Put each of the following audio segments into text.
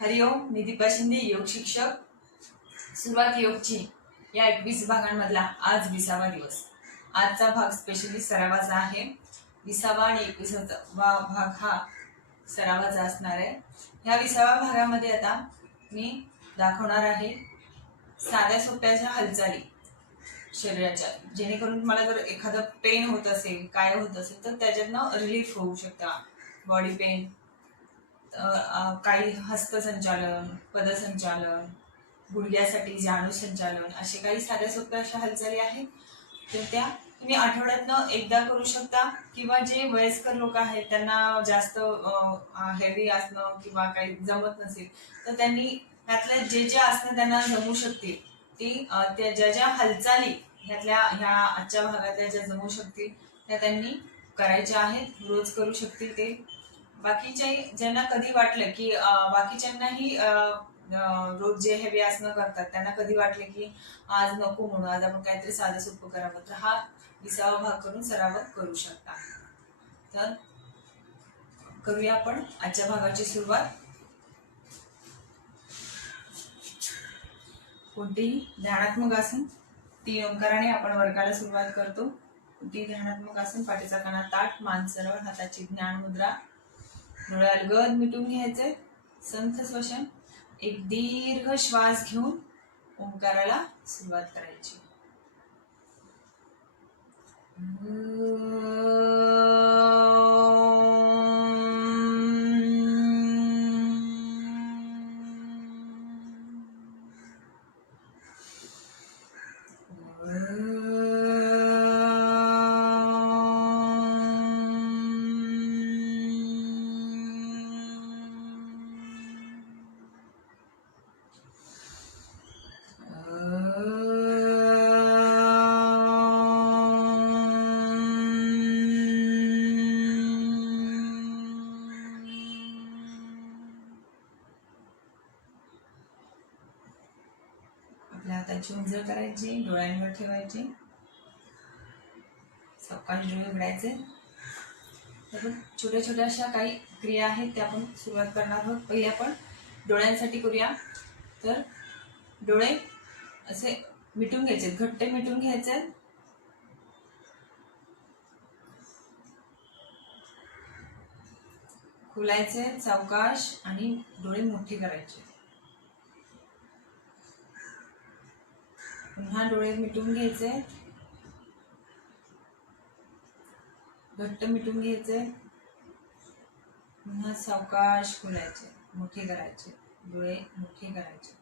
हरिओम, मी दीपा शिंदे, योग शिक्षक. सुरुवात योगची या 21 भागांमधला आज 20वा दिवस. आजचा भाग स्पेशली सरावाचा आहे. 20वा आणि 21वा भाग हा सरावाचा असणार आहे. या 20व्या भागामध्ये आता मी दाखवणार आहे साध्या सोप्या ज्या हालचाली शरीराच्या, जेणेकरून तुम्हाला जर एखादं पेन होत असेल, काय होत असेल तर त्याच्यातनं रिलीफ होऊ शकता. बॉडी पेन, काही हस्तसंचालन, पदसंचालन, गुडघ्यासाठी जाणू संचालन, असे काही साध्या सोप्या अशा हालचाली आहेत. तर त्या तुम्ही आठवड्यातनं एकदा करू शकता, किंवा जे वयस्कर लोक आहेत त्यांना जास्त हेवी असणं किंवा काही जमत नसेल तर त्यांनी त्यातले जे जे आसनं त्यांना जमू शकतील ती त्या ज्या ज्या हालचाली ह्या आजच्या भागातल्या ज्या जमू शकतील त्या त्यांनी करायच्या आहेत. रोज करू शकतील ते. बाकीच्या ज्यांना कधी वाटलं की बाकीच्यांनाही रोज जे हेवी आसनं करतात त्यांना कधी वाटलं की आज नको म्हणून आज आपण काहीतरी साधं सोपं करावं, तर हा 20वा भाग करून सराव करू शकता. तर करूया आपण आजच्या भागाची सुरुवात. कोणतेही ध्यानात्मक आसन 3 ओंकाराने आपण वर्गाला सुरुवात करतो. कोणतेही ध्यानात्मक आसन, पाठीचा कणा ताठ, मान सरळ, हाताची ज्ञान मुद्रा, डोळे अलगद मिटून घ्यायचे. संथ श्वसन. एक दीर्घ श्वास घेऊन ओंकाराला सुरुवात करायची. आपल्या हाताची उंजळ करायची, डोळ्यांवर ठेवायची, सावकाश डोळे उघडायचे. तर छोट्या छोट्या अशा काही क्रिया आहेत त्या आपण सुरुवात करणार आहोत. पहिले आपण डोळ्यांसाठी करूया. तर डोळे असे मिटून घ्यायचे, घट्ट मिटून घ्यायचे. खुलायचे सावकाश आणि डोळे मोठे करायचे. पुन्हा डोळे मिटून घ्यायचे, घट्ट मिटून घ्यायचे, पुन्हा सावकाश खुलायचे, मोठे करायचे, डोळे मोठे करायचे,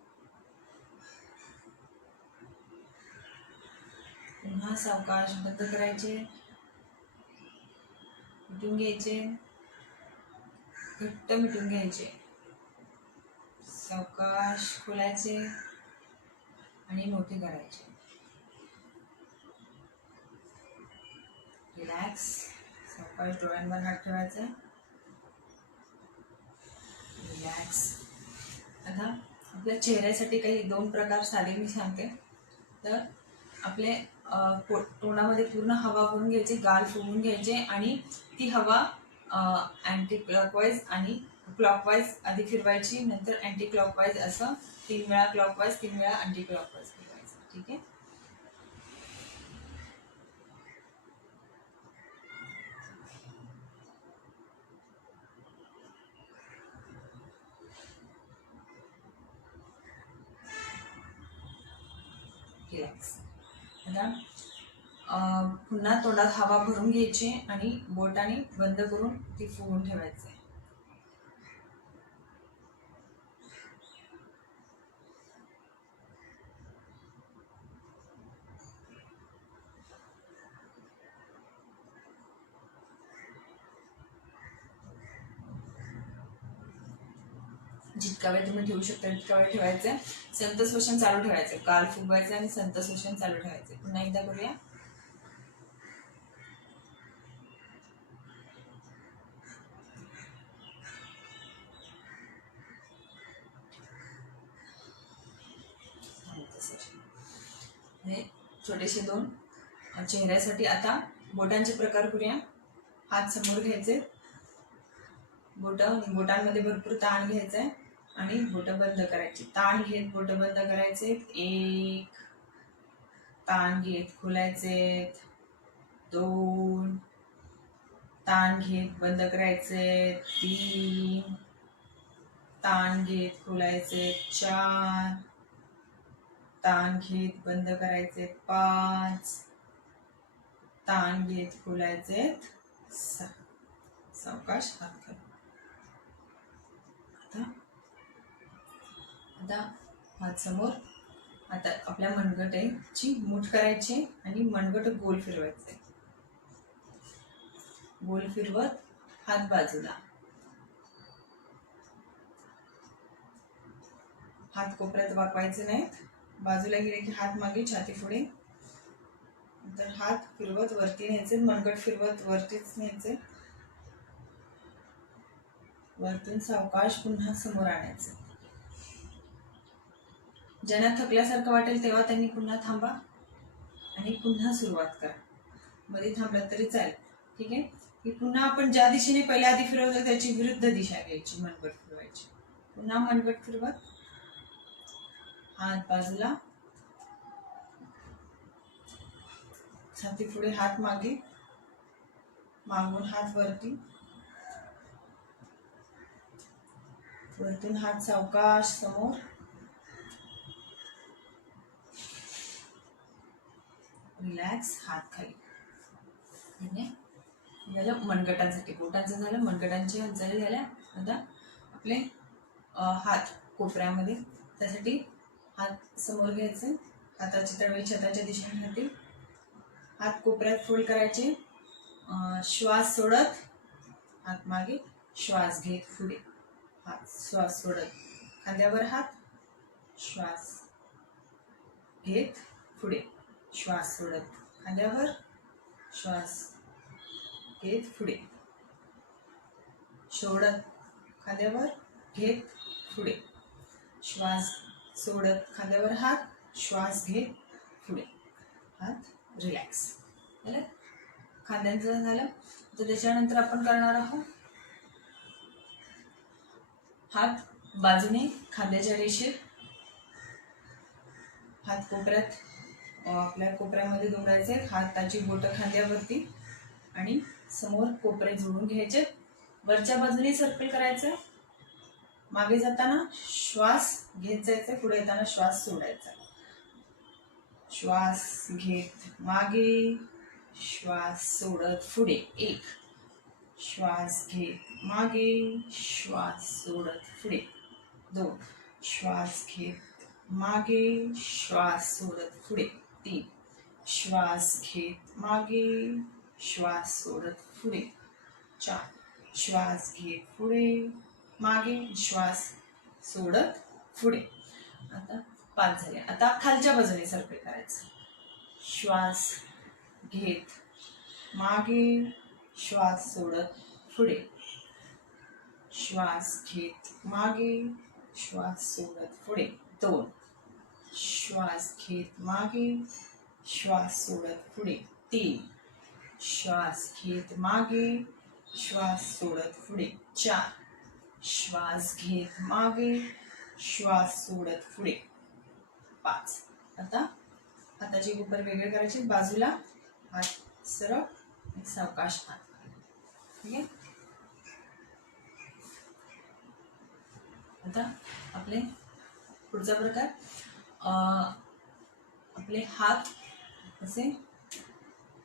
पुन्हा सावकाश बंद करायचे, मिटून घ्यायचे, घट्ट मिटून घ्यायचे, सावकाश खुलायचे आणि मोठे करायचे. रिलॅक्स. सावकाश डोळ्यांवर हात ठेवायचा. रिलॅक्स. आता आपल्या चेहऱ्यासाठी काही 2 प्रकार साधे मी सांगते. तर आपले तोंडामध्ये पूर्ण हवा भरून घ्यायची, गाल फुगून घ्यायचे आणि ती हवा अँटी क्लॉकवाईज आणि क्लॉकवाईज आधी फिरवायची, नंतर अँटी क्लॉकवाईज, असं 3 वेळा क्लॉकवाईज, 3 वेळा अँटी क्लॉकवाईज फिरवायचं. ठीक आहे. रिलॅक्स. आता पुन्हा तोंडात हवा भरून घ्यायची आणि बोटाने बंद करून ती फुगून ठेवायची. जितका वेळ तुम्ही ठेवू शकता तितका वेळ ठेवायचं. संत श्वसन चालू ठेवायचं, गाल फुगवायचं आणि संत श्वसन चालू ठेवायचं. पुन्हा एकदा करूया. हे छोटेसे 2 चेहऱ्यासाठी. आता बोटांचे प्रकार करूया. हात समोर घ्यायचे, बोटांमध्ये भरपूर ताण घ्यायचा आहे. आणि बोट बंद करायची. ताण घेत बोट बंद करायचे. 1, ताण घेत खोलायचे. 2, ताण घेत बंद करायचे. 3, ताण घेत खोलायचे. 4, ताण घेत बंद करायचे. 5, ताण घेत खोलायचे. 6. सावकाश हात खाली. आता हात समोर. आता आपल्या मनगटाची मूठ करायची आणि मनगट गोल फिरवायचे. गोल फिरवत हात बाजूला. हात कोपऱ्यात वाकवायचे नाहीत. बाजूला गेले की हात मागे, छाती पुढे. नंतर हात फिरवत वरती न्यायचे. मनगट फिरवत वरतीच न्यायचे. वरतून सावकाश पुन्हा समोर आणायचं. ज्यांना थकल्यासारखं वाटेल तेव्हा त्यांनी पुन्हा थांबा आणि पुन्हा सुरुवात करा. मध्ये थांबलं तरी चालेल. ठीक आहे. की पुन्हा आपण ज्या दिशेने पहिल्या आधी फिरवतो त्याची विरुद्ध दिशा घ्यायची. मनगट फिरवायची. पुन्हा मनगट फिरवत हात बाजूला, छाती पुढे, हात मागे, मागून हात वरती, वरतून हात सावकाश समोर. रिलॅक्स, हात खाली. झालं मनगटांसाठी. बोटांचं झालं. मनगटांची हालचाली झाल्या. आता आपले हात कोपऱ्यामध्ये. त्यासाठी हात समोर घ्यायचे. हाताची तळवे छताच्या दिशेने राहतील. हात कोपऱ्यात फोल्ड करायचे. श्वास सोडत हात मागे, श्वास घेत पुढे. हात श्वास सोडत खांद्यावर हात, श्वास घेत पुढे. श्वास सोडत खांद्यावर, श्वास घेत पुढे. सोडत खांद्यावर, घेत पुढे. श्वास सोडत खांद्यावर हात, श्वास घेत पुढे. हात रिलॅक्स. झालं. खांद्यांचं झालं. तर त्याच्यानंतर आपण करणार आहोत हात बाजूने खांद्याच्या रेषेत. हात कोपऱ्यात, आपल्या कोपऱ्यामध्ये जोडायचे. हाताची बोटं खांद्यावरती आणि समोर कोपरे जोडून घ्यायचे. वरच्या बाजूने सर्कल करायचं. मागे जाताना श्वास घेत जायचा. पुढे येताना श्वास सोडायचा. श्वास घेत मागे, श्वास सोडत पुढे. 1, श्वास घेत मागे, श्वास सोडत पुढे. 2, श्वास घेत मागे, श्वास सोडत पुढे. 3, श्वास घेत मागे, श्वास सोडत पुढे. 4, श्वास घेत पुढे मागे, श्वास सोडत पुढे. आता 5 झाले. आता खालच्या बाजूने सर्कल करायचं. श्वास घेत मागे, श्वास सोडत पुढे. श्वास घेत मागे, श्वास सोडत पुढे. 2, श्वास घेत मागे, श्वास सोडत पुढे. 3, श्वास घेत मागे, श्वास सोडत पुढे. 4, श्वास घेत मागे, श्वास सोडत पुढे. 5. आता हाताचे कोपर वेगळे करायचे. बाजूला हात सरळ, सावकाश हात. ठीक आहे. आता आपले पुढचा प्रकार, आपले हात असे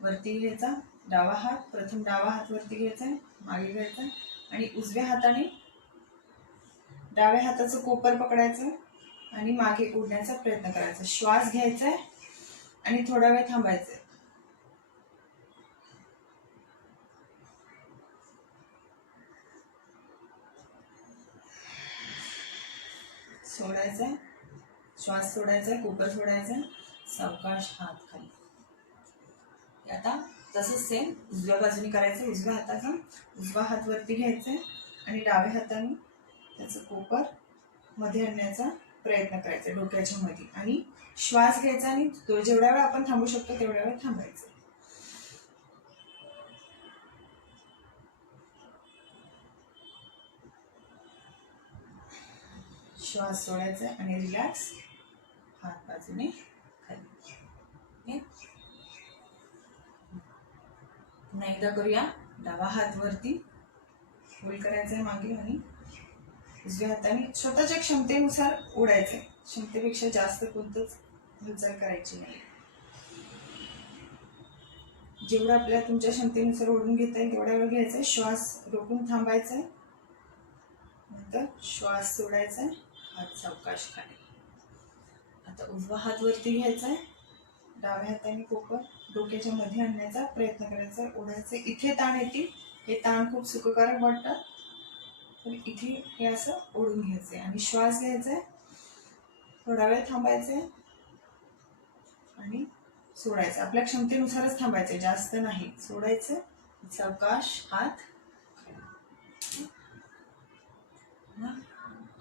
वरती घ्यायचा. डावा हात, प्रथम डावा हात वरती घ्यायचा, मागे घ्यायचा आणि उजव्या हाताने डाव्या हाताचं कोपर पकडायचं आणि मागे ओढण्याचा प्रयत्न करायचा. श्वास घ्यायचा आणि थोडा वेळ थांबायचं. सोडायचा, श्वास सोडायचा, कोपर सोडायचा, सावकाश हात खाली. आता तसंच सेम उजव्या बाजूने करायचं. उजव्या हाताचा उजवा हात वरती घ्यायचा आणि डाव्या हाताने त्याचं कोपर मध्ये आणण्याचा प्रयत्न करायचा डोक्याच्या मध्ये आणि श्वास घ्यायचा आणि जेवढ्या वेळ आपण थांबू शकतो तेवढ्या वेळ थांबायचं. श्वास सोडायचा आणि रिलॅक्स, हात बाजूने खाली. पुन्हा एकदा करूया. डावा हात वरती होल्ड करायचा आहे मागे आणि उजव्या हाताने स्वतःच्या क्षमतेनुसार ओढायचंय. क्षमतेपेक्षा जास्त कोणतंच हालचाल करायची नाही. जेवढं आपल्या तुमच्या क्षमतेनुसार ओढून घेता येईल तेवढा वेळ घ्यायचा आहे. श्वास रोखून थांबायचा आहे, नंतर श्वास सोडायचा आहे, हात सावकाश खाली. आता उजवा हात वरती घ्यायचा आहे, डाव्या हाताने कोपर डोक्याच्या मध्ये आणण्याचा प्रयत्न करायचा, ओढायचे. इथे ताण येतील, हे ताण खूप सुखकारक वाटतात, तर इथे हे असं ओढून घ्यायचंय आणि श्वास घ्यायचा आहे, थोडा वेळ थांबायचंय आणि सोडायचं. आपल्या क्षमतेनुसारच थांबायचंय, जास्त नाही. सोडायचं, सावकाश हात.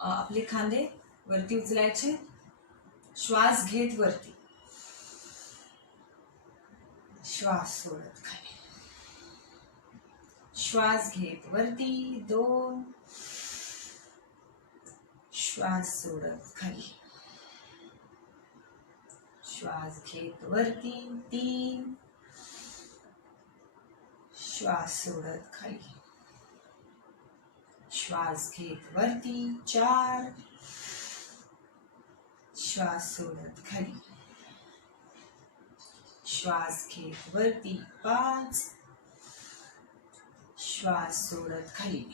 आपले खांदे वरती उचलायचे, श्वास घेत वरती, श्वास सोडत खाली. श्वास घेत वरती 2, श्वास सोडत खाली. श्वास घेत वरती 3, श्वास सोडत खाली. श्वास घेत वरती 4, श्वास सोडत खाली. श्वास घेत वरती 5, श्वास सोडत खाली.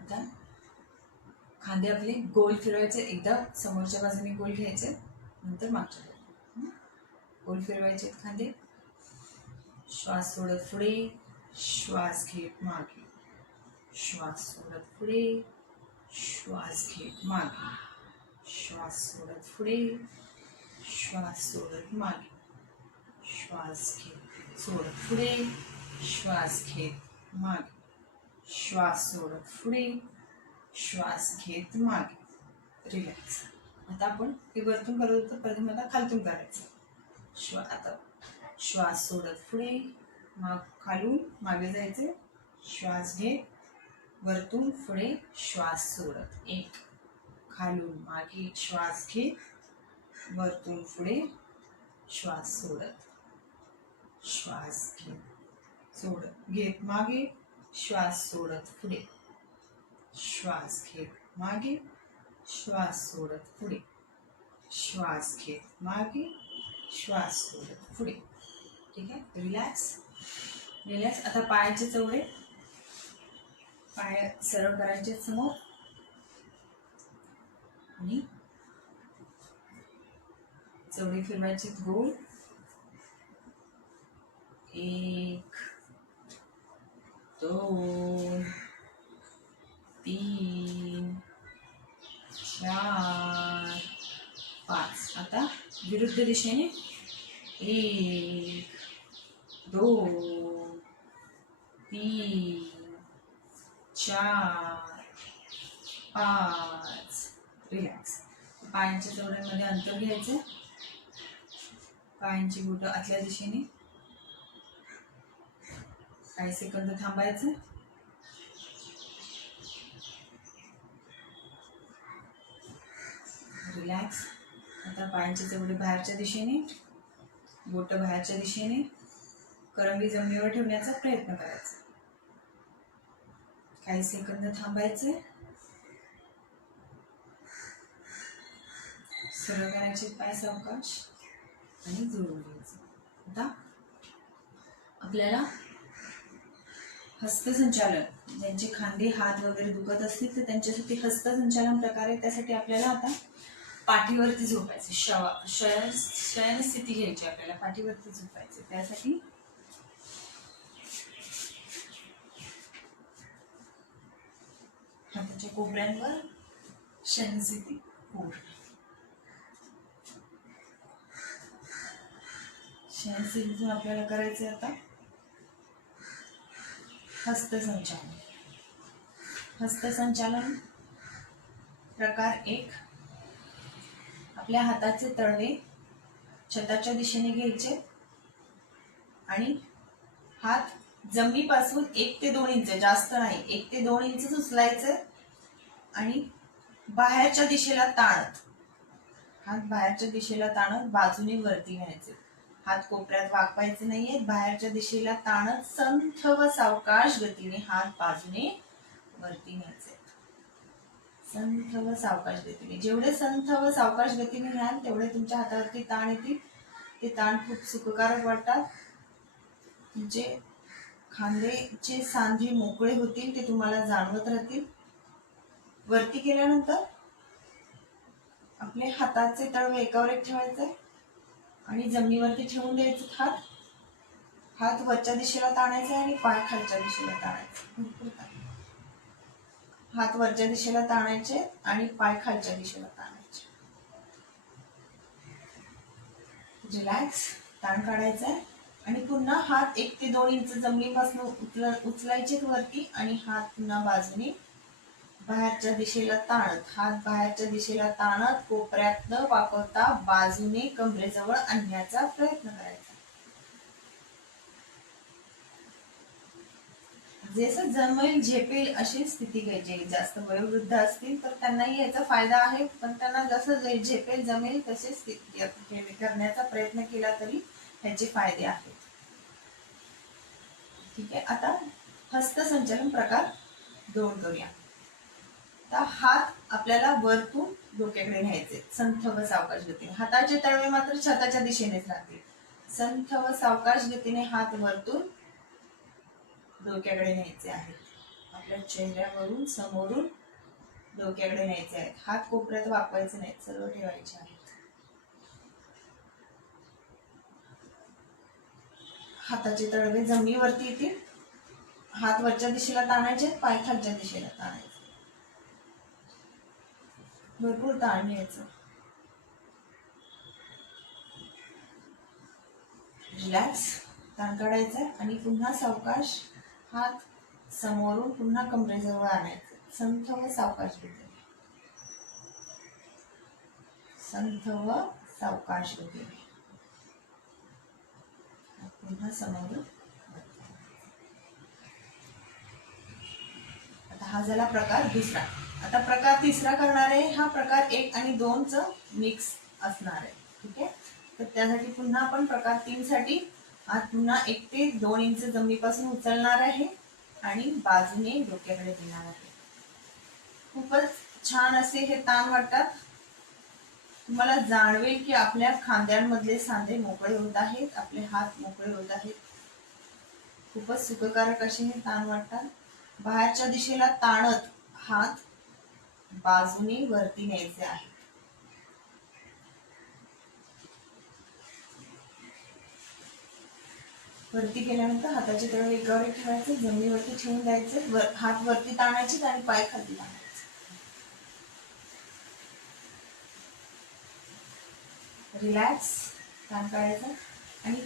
आता खांदे आपले गोल फिरवायचे, एकदा समोरच्या बाजूने गोल घ्यायचे, नंतर मागच्या बाजूने गोल फिरवायचे खांदे. श्वास सोडत पुढे, श्वास घेत मागे, श्वास सोडत पुढे, श्वास घेत मागे, श्वास सोडत पुढे, श्वास सोडत मागे, श्वास घेत सोडत पुढे, श्वास घेत मागे, श्वास सोडत पुढे, श्वास घेत मागे. रिलॅक्स. आता आपण हे वरतून करत होतो, प्रथम आता खालतून करायचं. आता श्वास सोडत पुढे, खालून मागे जायचे, श्वास घेत वरतून पुढे, श्वास सोडत. 1, खालून मागे श्वास घेत, वरतून पुढे, श्वास सोडत, श्वास घेत सोडत, घेत मागे, श्वास सोडत पुढे, श्वास घेत मागे, श्वास सोडत पुढे, श्वास घेत मागे, श्वास सोडत पुढे. ठीक आहे. रिलॅक्स. रिलॅक्स. आता पायाचे चवडे, पाय सरळ करायचे समोर आणि चवडे फिरवायचे गोल. 1, 2, 3, 4, 5. आता विरुद्ध दिशेने 1, 2, 3, 4, 5. रिलॅक्स. पायांच्या चवड्यांमध्ये अंतर घ्यायचं, पायांची बोटं आतल्या दिशेने, काही सेकंद थांबायचं. रिलॅक्स. आता पायांचे चवडे बाहेरच्या दिशेने, बोटं बाहेरच्या दिशेने, करंगळी जमिनीवर ठेवण्याचा प्रयत्न करायचा. काही सेकंद थांबायचे. सरळ करायचे पाय सावकाश आणि जोडून घ्यायचं. आता आपल्याला हस्तसंचालन, ज्यांचे खांदे हात वगैरे दुखत असतील तर त्यांच्यासाठी हस्तसंचालन प्रकार आहे. त्यासाठी आपल्याला आता पाठीवरती झोपायचं, शयन स्थिती घ्यायची, आपल्याला पाठीवरती झोपायचं. त्यासाठी हाताच्या कोपऱ्यांवर शयन स्थिती होईल. शयन स्थितीतून आपल्याला करायचं आता हस्तसंचालन. हस्तसंचालन प्रकार 1. आपल्या हाताचे तळवे छताच्या दिशेने घ्यायचे आणि हात जमिनीपासून 1 ते 2 इंच, जास्त नाही, 1 ते 2 इंच उचलायचं आणि बाहेरच्या दिशेला ताणत, हात बाहेरच्या दिशेला ताणत बाजूने वरती न्यायचे. हात कोपऱ्यात वाकवायचे नाहीये, बाहेरच्या दिशेला ताणत संथ व सावकाश गतीने हात बाजूने वरती न्यायचे. संथ व सावकाश गतीने. जेवढे संथ व सावकाश गतीने न्याल तेवढे तुमच्या हातावरती ताण येतील. ते ताण खूप सुखकारक वाटतात. तुमचे खांदेचे सांधे मोकळे होतील, ते तुम्हाला जाणवत राहतील. वरती केल्यानंतर आपले हाताचे तळवे एकावर एक ठेवायचे आणि जमिनीवरती ठेवून द्यायचे. हात वरच्या दिशेला ताणायचे आणि पाय खालच्या दिशेला ताणायचे. हात वरच्या दिशेला ताणायचे आणि पाय खालच्या दिशेला ताणायचे. रिलॅक्स. ताण काढायचा आहे आणि पुन्हा हात 1 ते 2 इंच जमिनीपासून उचलायचे वरती आणि हात पुन्हा बाजूने बाहेरच्या दिशेला ताणत, हात बाहेरच्या दिशेला ताणत कोपऱ्यात न वाकवता बाजूने कमरेजवळ आणण्याचा प्रयत्न करायचा. जसं जमेल झेपेल अशी स्थिती घ्यायची. जास्त वयोवृद्ध असतील तर त्यांनाही याचा फायदा आहे, पण त्यांना जसं झेपेल जमेल तशी स्थिती करण्याचा प्रयत्न केला तरी ह्याचे फायदे आहेत. ठीक आहे. आता हस्तसंचलन प्रकार 2 करूया. आता हात आपल्याला वरतून डोक्याकडे न्यायचे संथ व सावकाश गतीने. हाताचे तळवे मात्र छताच्या दिशेनेच राहतील. संथ व सावकाश गतीने हात वरतून डोक्याकडे न्यायचे आहेत. आपल्या चेहऱ्यावरून समोरून डोक्याकडे न्यायचे आहेत. हात कोपऱ्यात वाकवायचे नाहीत, सर्व ठेवायचे आहेत. हाताचे तळवे जमिनीवरती येतील. हात वरच्या दिशेला ताणायचे, पाय खालच्या दिशेला ताणायचे. भरपूर ताण घ्यायचं. रिलॅक्स. ताण काढायचा आणि पुन्हा सावकाश हात समोरून पुन्हा कमरेजवळ आणायचे. संथ व सावकाश गतीने. संथ व सावकाश गतीने. पुन्हा समोरून. आता हा झाला प्रकार 2. आता प्रकार 3 करणार आहे. हा प्रकार 1 आणि 2 मिक्स असणार आहे. ठीक आहे. तर त्यासाठी पुन्हा आपण प्रकार 3 साठी हात पुन्हा 1 ते 2 इंच जमिनीपासून उचलणार आहे आणि बाजूने डोक्याकडे देणार आहे. खूपच छान असे हे ताण वाटतात. तुम्हाला जाणवेल की आपल्या खांद्यांमधले सांधे मोकळे होत आहेत, आपले हात मोकळे होत आहेत. खूपच सुखकारक असे हे ताण वाटतात. बाहेरच्या दिशेला ताणत हात बाजूने वरती न्यायचे आहे. वरती केल्यानंतर हाताचे तळवे एकावर एक ठेवायचे, जमिनीवरती ठेवून द्यायचे. हात वरती ताणायचे आणि पाय खाली ताणायचे. रिलॅक्स. ताण काढायचा आणि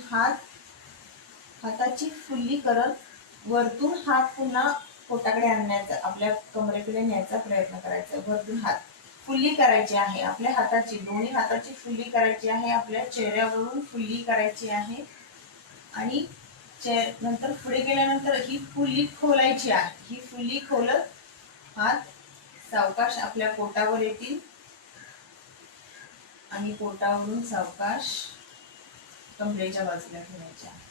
हाताची फुल्ली करत वरतून हात पुन्हा पोटाकडे आणण्याचा, आपल्या कमरेकडे न्यायचा प्रयत्न करायचा. वरतून हात फुल्ली करायची आहे. आपल्या हाताची, दोन्ही हाताची फुल्ली करायची आहे. आपल्या चेहऱ्यावरून फुल्ली करायची आहे आणि नंतर पुढे गेल्यानंतर ही फुल्ली खोलायची आहे. ही फुल्ली खोलत हात सावकाश आपल्या पोटावर येतील आणि पोटावरून सावकाश कमरेच्या बाजूला ठेवायचे आहे.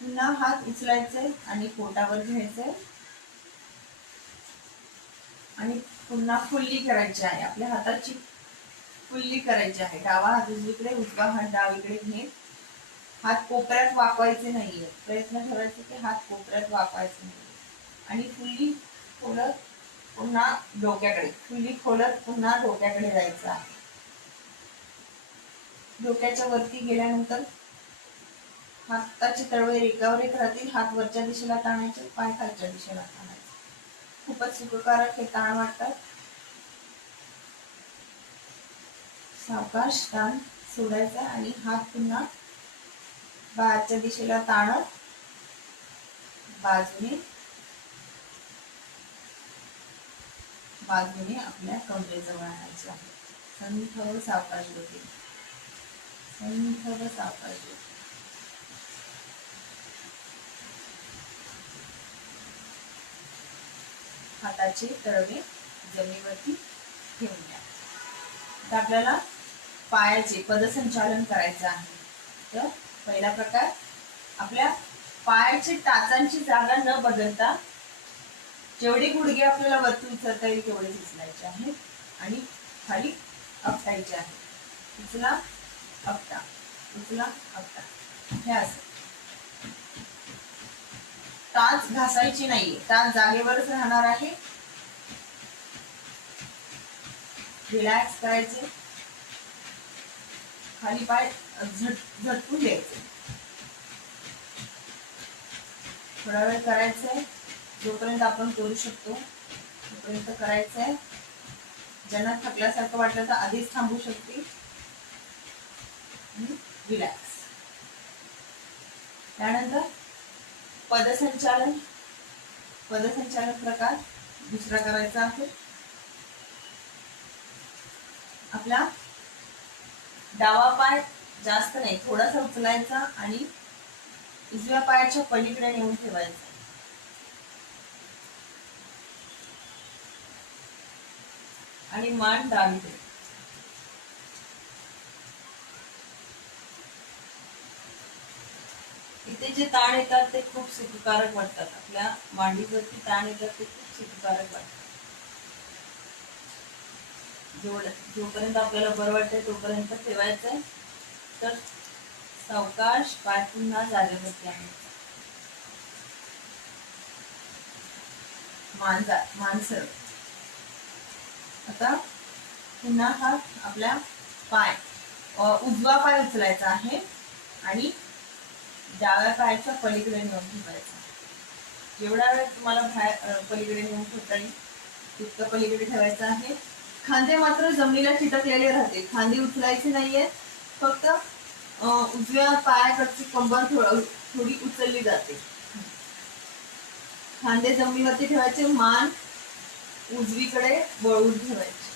पुन्हा हात उचलायचे आणि पोटावर घ्यायचे आणि पुन्हा फुल्ली करायची आहे. आपल्या हाताची फुल्ली करायची आहे. डावा हात उजवीकडे, उजवा हात डावीकडे घेत हात कोपऱ्यात वाकवायचे नाहीये. प्रयत्न करायचे की हात कोपऱ्यात वाकवायचे नाहीये आणि फुल्ली खोलत पुन्हा डोक्याकडे, फुल्ली खोलत पुन्हा डोक्याकडे जायचं आहे. डोक्याच्या वरती गेल्यानंतर हाताचे तळवे एकावर एक राहतील. हात वरच्या दिशेला ताणायचे, पाय खालच्या दिशेला ताणायचे. खूपच सुखकारक हे ताण वाटतात. सावकाश ताण सोडायचा आणि हात पुन्हा बाहेरच्या दिशेला ताणत बाजूने आपल्या कमरेजवळ आणायचे आहे. संथ व सावकाश गतीने. संथ व सावकाश गतीने. हाताचे तळवे जमिनीवरती ठेवून द्या. आता आपल्याला पायाचे पदसंचालन करायचं आहे. तर पहिला प्रकार, आपल्या पायाची टाचांची जागा न बदलता जेवढे गुडघे आपल्याला वरती उचलता येईल तेवढे उचलायचे आहेत आणि खाली आपटायचे आहे. उचला आपटा, उचला आपटा. हे असं. टाच घासायची नाहीये, टाच जागेवरच राहणार आहे. रिलॅक्स करायचे, खाली पाय झटकून द्यायचे. थोडा वेळ करायचंय, जोपर्यंत आपण करू शकतो तोपर्यंत करायचंय. ज्यांना थकल्यासारखं वाटलं तर आधीच थांबू शकते. रिलॅक्स. त्यानंतर पदसंचालन प्रकार दुसरा करायचा आहे. आपला डावा पाय जास्त नाही, थोडासा उचलायचा आणि उजव्या पायाच्या पलीकडे नेऊन ठेवायचा आणि मान डावीकडे. इथे जे ताण येतात ते खूप सुखकारक वाटतात. आपल्या मांडीवरती ताण येतात ते खूप सुखकारक वाटतात. जोपर्यंत आपल्याला बरं वाटतंय तोपर्यंत ठेवायचंय. तर सावकाश पाय पुन्हा जागेवरती आणायचे. मान सरळ. आता पुन्हा हा आपला पाय उजवा पाय उचलायचा आहे आणि डाव्या पायाच्या पलीकडे नेऊन ठेवायचा. जेवढा वेळ तुम्हाला पलीकडे नेऊन ठेवता येईल तितकं पलीकडे ठेवायचं आहे. खांदे मात्र जमिनीला चिटकलेले राहते, खांदे उचलायचे नाहीये. फक्त उजव्या पायाकडची कंबर थोडी उचलली जाते. खांदे जमिनीवरती ठेवायचे, मान उजवीकडे वळवून ठेवायची.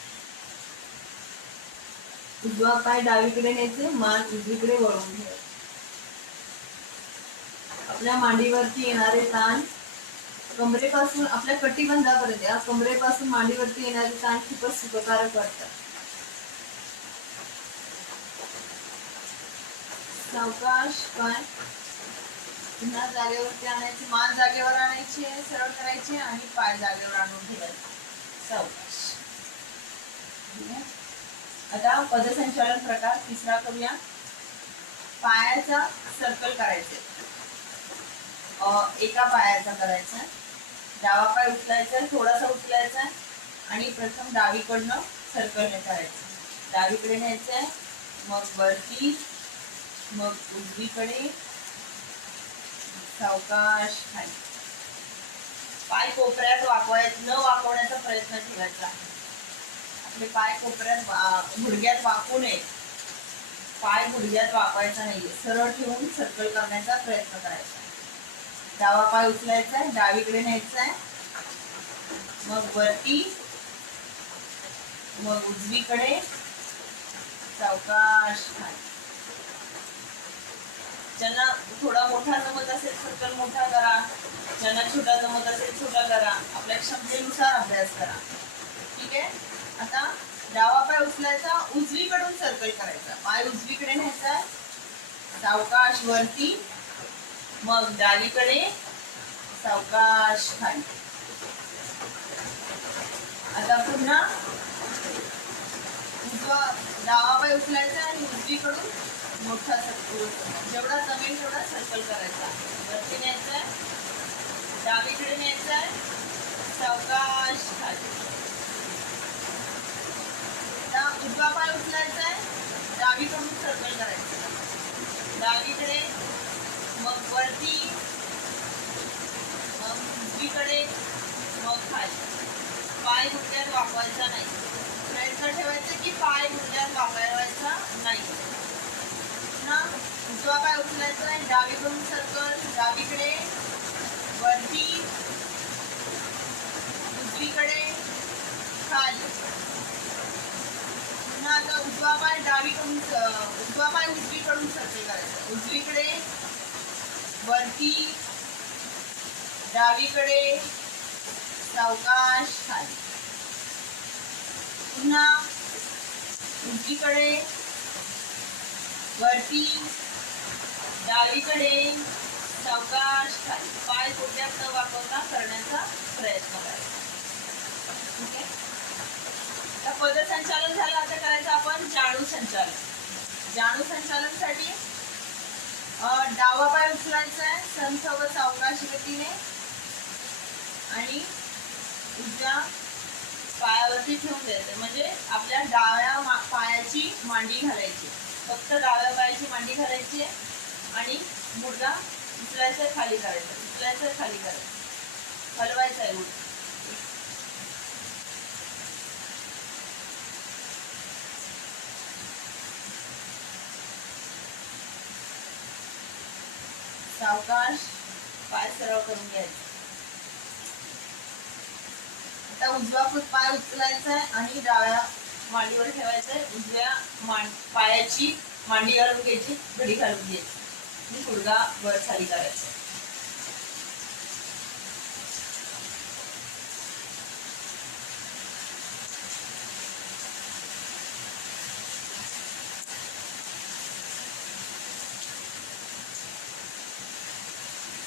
उजवा पाय डावीकडे न्यायचे, मान उजवीकडे वळवून ठेवायचे. आपल्या मांडीवरती येणारे ताण कमरेपासून आपल्या कटिबंधापर्यंत, या कमरेपासून मांडीवरती येणारे ताण खूपच सुखकारक वाटतात. सावकाश पाय पुन्हा जागेवरती आणायचे, मान जागेवर आणायची, सरळ करायची आणि पाय जागेवर आणून ठेवायचे. सावकाश. आता पदसंचालन प्रकार तिसरा करूया. पायाचा सर्कल करायचे. एका पायाचा करायचा. डावा पाय उचलायचा, थोडासा उचलायचा आणि प्रथम डावीकडनं सर्कल करायचं. डावीकडे न्यायचंय, मग वरती, मग उजवीकडे, सावकाश खाली. पाय कोपऱ्यात न वाकवण्याचा प्रयत्न ठेवायचा आहे. आपले पाय कोपऱ्यात गुडघ्यात वाकू नये. पाय गुडघ्यात वाकवायचा नाहीये, सरळ ठेवून सर्कल करण्याचा प्रयत्न करायचा. डावा पाय उचलायचा आहे, डावीकडे न्यायचा आहे, मग वरती, मग उजवीकडे, सावकाश खाली. ज्यांना थोडा मोठा जमत असेल सर्कल मोठा करा, ज्यांना छोटा जमत असेल छोटा करा. आपल्या क्षमतेनुसार अभ्यास करा. ठीक आहे. आता डावा पाय उचलायचा, उजवीकडून सर्कल करायचा. पाय उजवीकडे न्यायचा, सावकाश वरती, मग डावीकडे, सावकाश खाली. आता पुन्हा डावा पाय उचलायचा आणि उजवीकडून मोठा सर्कल, जेवढा जमेल तेवढा सर्कल करायचा. वरती न्यायचा, डावीकडे न्यायचा, सावकाश खाली. आता उजवा पाय उचलायचा आहे, डावीकडून सर्कल करायचं. डावीकडे, मग वरती, मग उजवीकडे, मग खाली. पाय गुडघ्यात वाकवायचा नाही. प्रयत्न ठेवायचा की पाय गुडघ्यात वाकवायचा नाही. पुन्हा उजवा पाय उचलायचा आहे, डावीकडून सर्कल, डावीकडे, वरती, उजवीकडे, खाली. पुन्हा आता उजवा पाय उजवीकडून सर्कल करायचा. उजवीकडे, वरती, डावीकडे, सावकाश खाली. पुन्हा उजवीकडे वरती, डावीकडे सावकाश खाली. पाय कोट्यात न वाकवता करण्याचा प्रयत्न करायचा. ठीक आहे. आता पदसंचालन झालं. आता करायचं आपण जाणू संचालन. जाणू संचालनसाठी डावा पाय उचलायचा आहे संथ व सावकाश गतीने आणि उजव्या पायावरती ठेवून द्यायचं. म्हणजे आपल्या डाव्या पायाची मांडी घालायची. फक्त डाव्या पायाची मांडी घालायची आणि गुडघा उचलायचं खाली करायचं. उचलायचं खाली करायचं. हलवायचं आहे गुडघा. सावकाश पाय सराव करून घ्यायचा. आता उजवा पाय उचलायचा आहे आणि डाव्या मांडीवर ठेवायचा आहे. उजव्या पायाची मांडी घालून घ्यायची, घडी घालून घ्यायची आणि गुडघा वर खाली करायचा.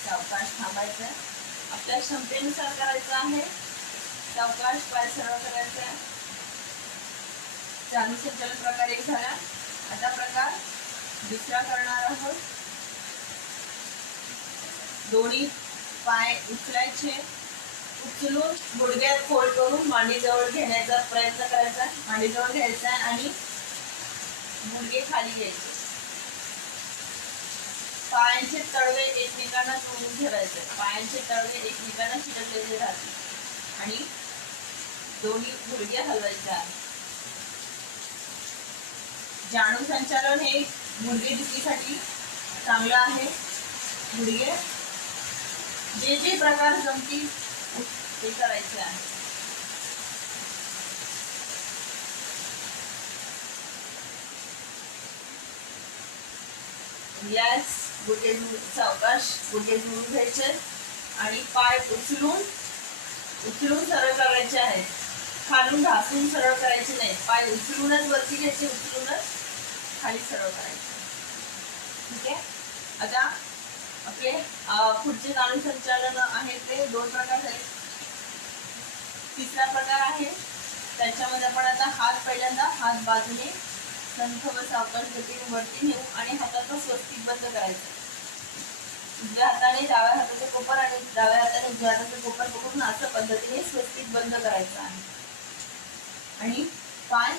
सावकाश थांबायचं आहे. आपल्या क्षमतेनुसार करायचं आहे. सावकाश पाय सरळ करायचा आहे. जाणू संचालन प्रकार एक झाला. आता प्रकार दुसरा करणार आहोत. दोन्ही पाय उचलायचे. उचलून गुडघ्यात फोल्ड करून मांडीजवळ घेण्याचा प्रयत्न करायचा. मांडीजवळ घ्यायचा आणि गुडघे खाली घ्यायचे. पायांचे तळवे एकमेकांना जोडून ठेवायचे. पायांचे तळवे एकमेकांना चिटकलेले राहतील आणि दोन्ही गुडघे हलवायचे आहेत. जाणू संचालन हे गुडघेदुखीसाठी चांगलं आहे. गुडघे जे प्रकार जमतील ते करायचे आहे. यास गुडघे सावकाश गुडघे जोडून घ्यायचे आणि पाय उचलून सरळ करायचे आहेत. खालून घासून सरळ करायचे नाही. पाय उचलूनच वरती घ्यायचे, उचलूनच खाली सरळ करायचे. ठीक आहे. आता आपले पुढचे जाणू संचालन आहे ते दोन प्रकार झाले. तिसरा प्रकार आहे त्याच्यामध्ये आपण आता हात पहिल्यांदा हात बाजूने संथ व सावकाश गतीने वरती नेऊ आणि हाताचा स्वस्तिक बंद करायचा. उजव्या हाताने डाव्या हाताचे कोपर आणि डाव्या हाताने उजव्या हाताचे कोपर पकडून अशा पद्धतीने स्वस्तिक बंद करायचं आहे. आणि पाय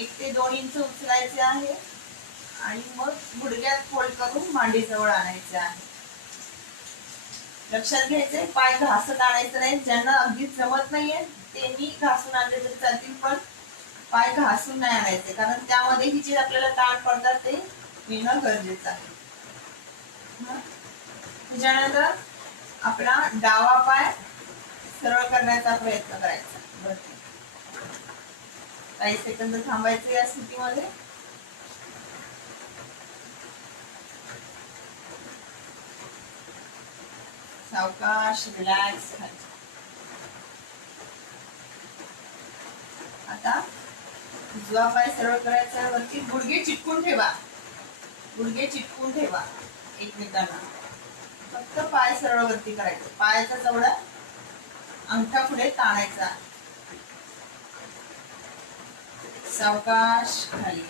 1 ते 2 इंच उचलायचे आहे आणि मग गुडघ्यात फोल्ड करून मांडीजवळ आणायचे आहे. लक्षात घ्यायचे पाय घासत आणायचं नाही. ज्यांना अगदीच जमत नाहीये त्यांनी घासून आणले तरी चालतील, पण पाय घासून नाही आणायचे कारण त्यामध्ये ही जे आपल्याला ताण पडतात ते येणं गरजेचं आहे. त्याच्यानंतर आपला डावा पाय सरळ करण्याचा प्रयत्न करायचा. काही सेकंद थांबायचे या स्थितीमध्ये. सावकाश रिलॅक्स खायचं. आता उजवा पाय सरळ करायचा. वरती गुडघे चिटकून ठेवा. गुडघे चिटकून ठेवा एकमेकांना. फक्त पाय सरळ वरती करायचे. पायाचा जवळ अंगठा पुढे ताणायचा. सावकाश खाली.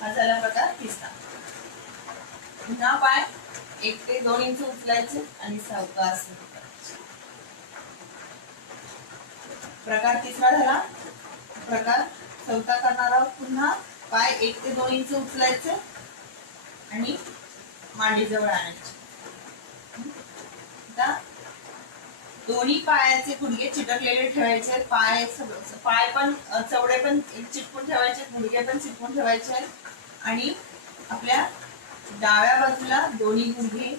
हा झाला प्रकार तिसरा. पुन्हा पाय 1 ते 2 इंच उचलायचे आणि सावकाश. प्रकार तिसरा झाला. प्रकार चौथा करणार आहोत. पुन्हा पाय 1 ते 2 इंच उचलायचे आणि मांडीजवळ आणायचे. आता दोन्ही पायाचे गुडघे चिटकलेले ठेवायचे. पाय पण चवडे पण चिटकून ठेवायचे, गुडघे पण चिटकून ठेवायचे आणि आपल्या डाव्या बाजूला दोन्ही गुडघे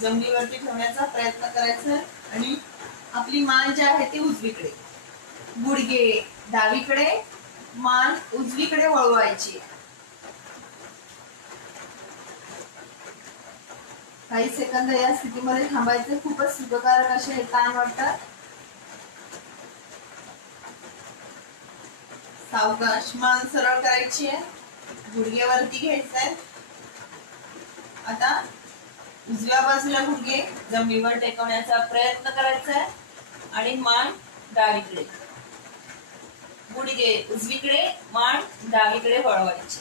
जमिनीवरती ठेवण्याचा प्रयत्न करायचा आणि आपली मान जी आहे ती उजवीकडे, गुडघे डावीकडे, मान उजवीकडे वळवायची. काही सेकंद या स्थितीमध्ये थांबायचे. खूपच सुखकारक असे हे ताण वाटतात. सावकाश मान सरळ करायची आहे, गुडघे वरती घ्यायचे आहे. आता उजव्या बाजूला गुडघे जमिनीवर टेकवण्याचा प्रयत्न करायचा आहे आणि मान डावीकडे, गुडघे उजवीकडे, मान डावीकडे वळवायची.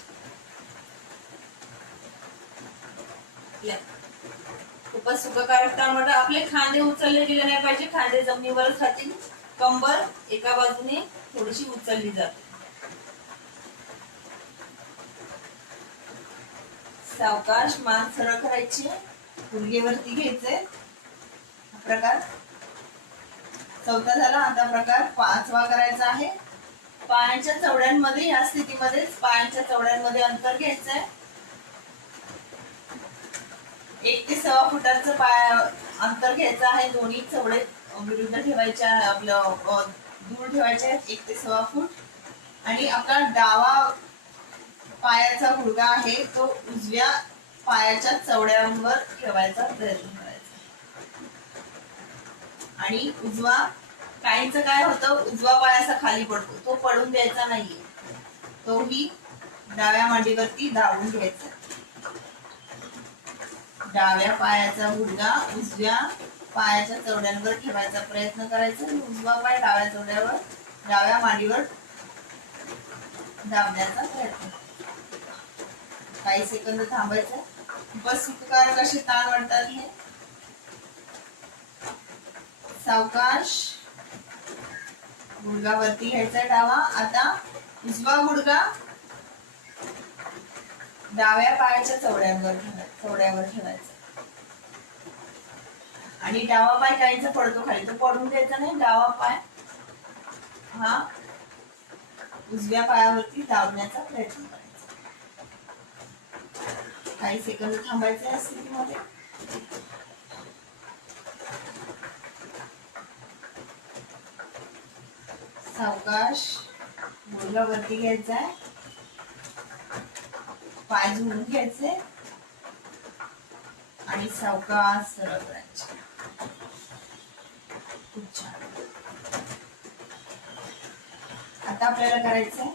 खूपच सुखकारक ताण वाटत. आपले खांदे उचलले गेले नाही पाहिजे, खांदे जमिनीवरच राहतील. कंबर एका बाजूने थोडीशी उचलली जाते. सावकाश मान सरळ करायची, गुडघेवरती घ्यायचे. हा प्रकार चौथा झाला. आता प्रकार पाचवा करायचा आहे. पायांच्या चवड्यांमध्ये, या स्थितीमध्ये पायांच्या चवड्यांमध्ये अंतर घ्यायचंय. 1 ते 1.25 फुटाचं अंतर घ्यायचं आहे. दोन्ही चवडे विरुद्ध ठेवायच्या, आपलं दूर ठेवायचे आहेत 1 ते 1.25 फूट. आणि आपला डावा पायाचा गुडघा आहे तो उजव्या पायाच्या चवड्यांवर ठेवायचा प्रयत्न करायचा. आणि उजवा, काहींचं काय होतं, उजवा पाय असा खाली पडतो, तो पडून द्यायचा नाहीये, तोही डाव्या मांडीवरती दाबून घ्यायचा. डाव्या पायाचा गुडघा उजव्या पायाच्या चवड्यांवर ठेवायचा प्रयत्न करायचा. उजवा पाय डाव्या चवड्यावर, डाव्या मांडीवर दाबण्याचा प्रयत्न. काही सेकंद थांबायचं. खूपच सुखकारक असे ताण वाटतात हे. सावकाश गुडघा वरती घ्यायचा डावा. आता उजवा गुडघा डाव्या पायाच्या चवड्यावर ठेवायचा. आणि डावा पाय काहींचा पडतो खाली, तो पडून द्यायचा नाही. डावा पाय हा उजव्या पायावरती दाबण्याचा प्रयत्न करायचा. काही सेकंद थांबायचे या स्थितीमध्ये. सावकाश गुडघा वरती घ्यायचा आहे, पाय झुलून घ्यायचे आणि सावकाश सरळ करायचे. खूप छान. आता आपल्याला करायचंय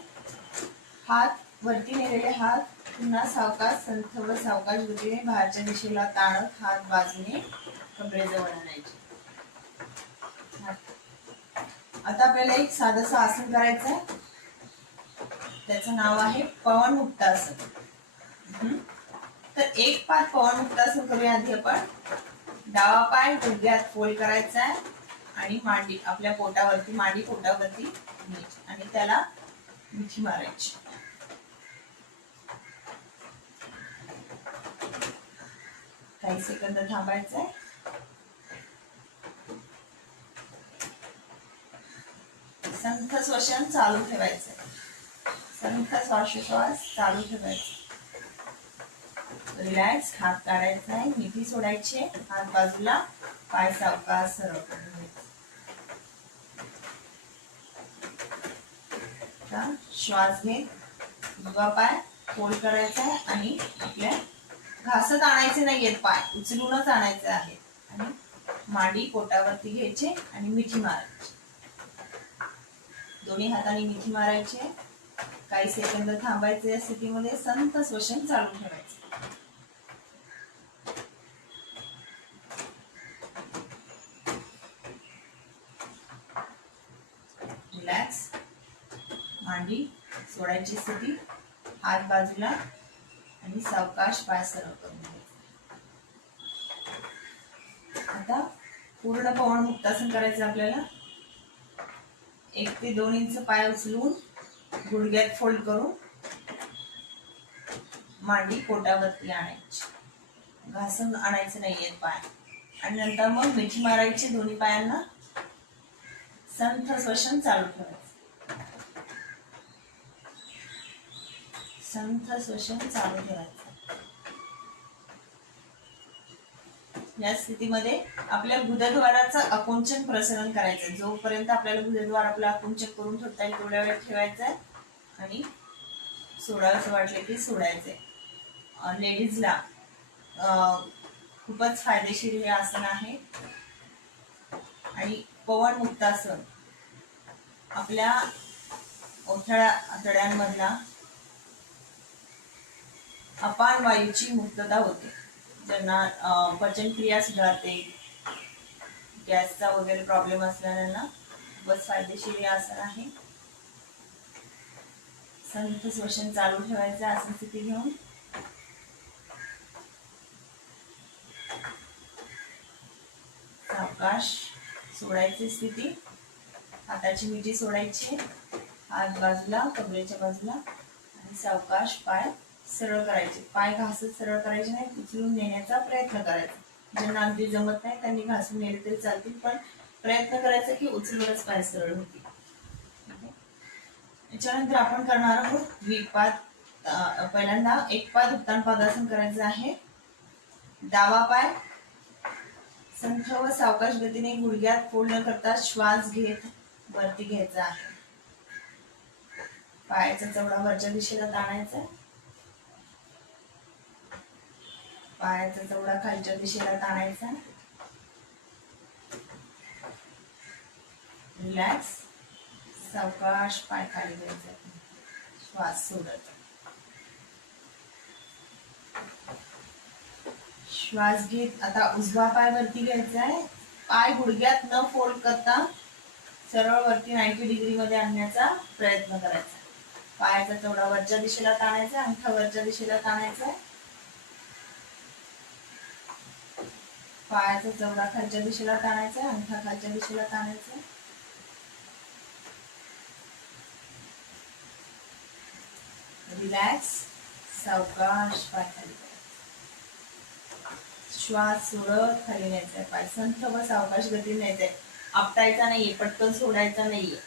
हात वरती नेलेले हात पुन्हा सावकाश, थोडं सावकाश गतीने बाहेरच्या दिशेला ताणत हात बाजूने कमरेजवळ आणायचे. आता आपल्याला एक साधंसं आसन करायचंय. त्याचं नाव आहे पवन मुक्तासन. तर एक पाय पवन मुक्तासन करूया. आधी आपण डावा पाय गुडघ्यात फोल्ड करायचा आहे आणि मांडी आपल्या पोटावरती, मांडी पोटावरती घ्यायची आणि त्याला मिठी मारायची. काही सेकंद थांबायचंय. संथ श्वसन चालू ठेवायचंय. संथ श्वासोच्छ्वास चालू ठेवायचा. रिलॅक्स. हात काढायचा आहे, मिठी सोडायची, हात बाजूला, पाय सावकाश सरळ करून घ्यायचा. श्वास घे. उजवा पाय फोल्ड करायचा आहे आणि आपल्या घासत आणायचे नाहीयेत, पाय उचलूनच आणायचे आहेत आणि मांडी पोटावरती घ्यायचे आणि मिठी मारायची. दोन्ही हाताने मिठी मारायची. काही सेकंद थांबायचे. या स्थितीमध्ये संथ श्वसन चालू ठेवायचे. रिलॅक्स. मांडी सोडायची स्थिती, हात बाजूला आणि सावकाश पाय सरळ करून घ्यायचे. आता पूर्ण पवन मुक्तासन करायचं आपल्याला. 1 ते 2 इंच पाय उचलून गुडघ्यात फोल्ड करून मांडी पोटावरती आणायची. घासून आणायचे नाहीयेत पाय. आणि नंतर मग मिठी मारायची दोन्ही पायांना. संथ श्वसन चालू ठेवायचं. संथ श्वसन चालू ठेवायचं. या स्थितीमध्ये आपल्या गुदद्वाराचं आकुंचन प्रसरण करायचं. जोपर्यंत आपल्याला गुदद्वार आपलं आकुंचन करून ठेवता येईल तेवढ्या वेळ ठेवायचंय आणि सोडायचं वाटलं की सोडायचंय. लेडीजला खूपच फायदेशीर हे आसन आहे. आणि पवन मुक्तासन आपल्या आतड्यांमधला अपान वायूची मुक्तता होते, ज्यांना पचनक्रिया सुधारते, गॅसचा वगैरे प्रॉब्लेम असणाऱ्यांना खूपच फायदेशीर हे आसन आहे. संथ श्वसन चालू ठेवायचं आसन स्थिती घेऊन. सावकाश सोडायची स्थिती. हाताची मिठी सोडायची, हात बाजूला, कमरेच्या बाजूला, आणि सावकाश पाय सरळ करायचे. पाय घासत सरळ करायचे नाही, उचलून नेण्याचा प्रयत्न करायचा. ज्यांना अगदी जमत नाही त्यांनी घासून नेले तरी चालतील, पण प्रयत्न करायचा की उचलूनच पाय सरळ होतील. याच्यानंतर आपण करणार आहोत द्विपाद. पहिल्यांदा एक पाद उत्तान पादासन करायचं आहे. डावा पाय संथ व सावकाश गतीने गुडघ्यात फोल्ड न करता श्वास घेत वरती घ्यायचा आहे. पायाचा चवडा वरच्या दिशेला ताणायचा, पायाचा चवडा खालच्या दिशेला ताणायचा. रिलॅक्स. सावकाश पाय खाली घ्यायचा, श्वास सोडत. श्वास घेत आता उजवा पाय वरती घ्यायचा आहे. पाय गुडघ्यात न फोल्ड करता सरळ वरती 90 डिग्री मध्ये आणण्याचा प्रयत्न करायचा. पायाचा चवडा वरच्या दिशेला ताणायचा, अंगठा वरच्या दिशेला ताणायचा. पायाचा चवडा खालच्या दिशेला ताणायचा, अंगठा खालच्या दिशेला ताणायचा. रिलॅक्स. सावकाश पाय खाली करायचा. श्वास सोडत खाली न्यायचा. पाय संथ व सावकाश गती न्यायचा. आपटायचा नाहीये, पटकन सोडायचा नाहीये.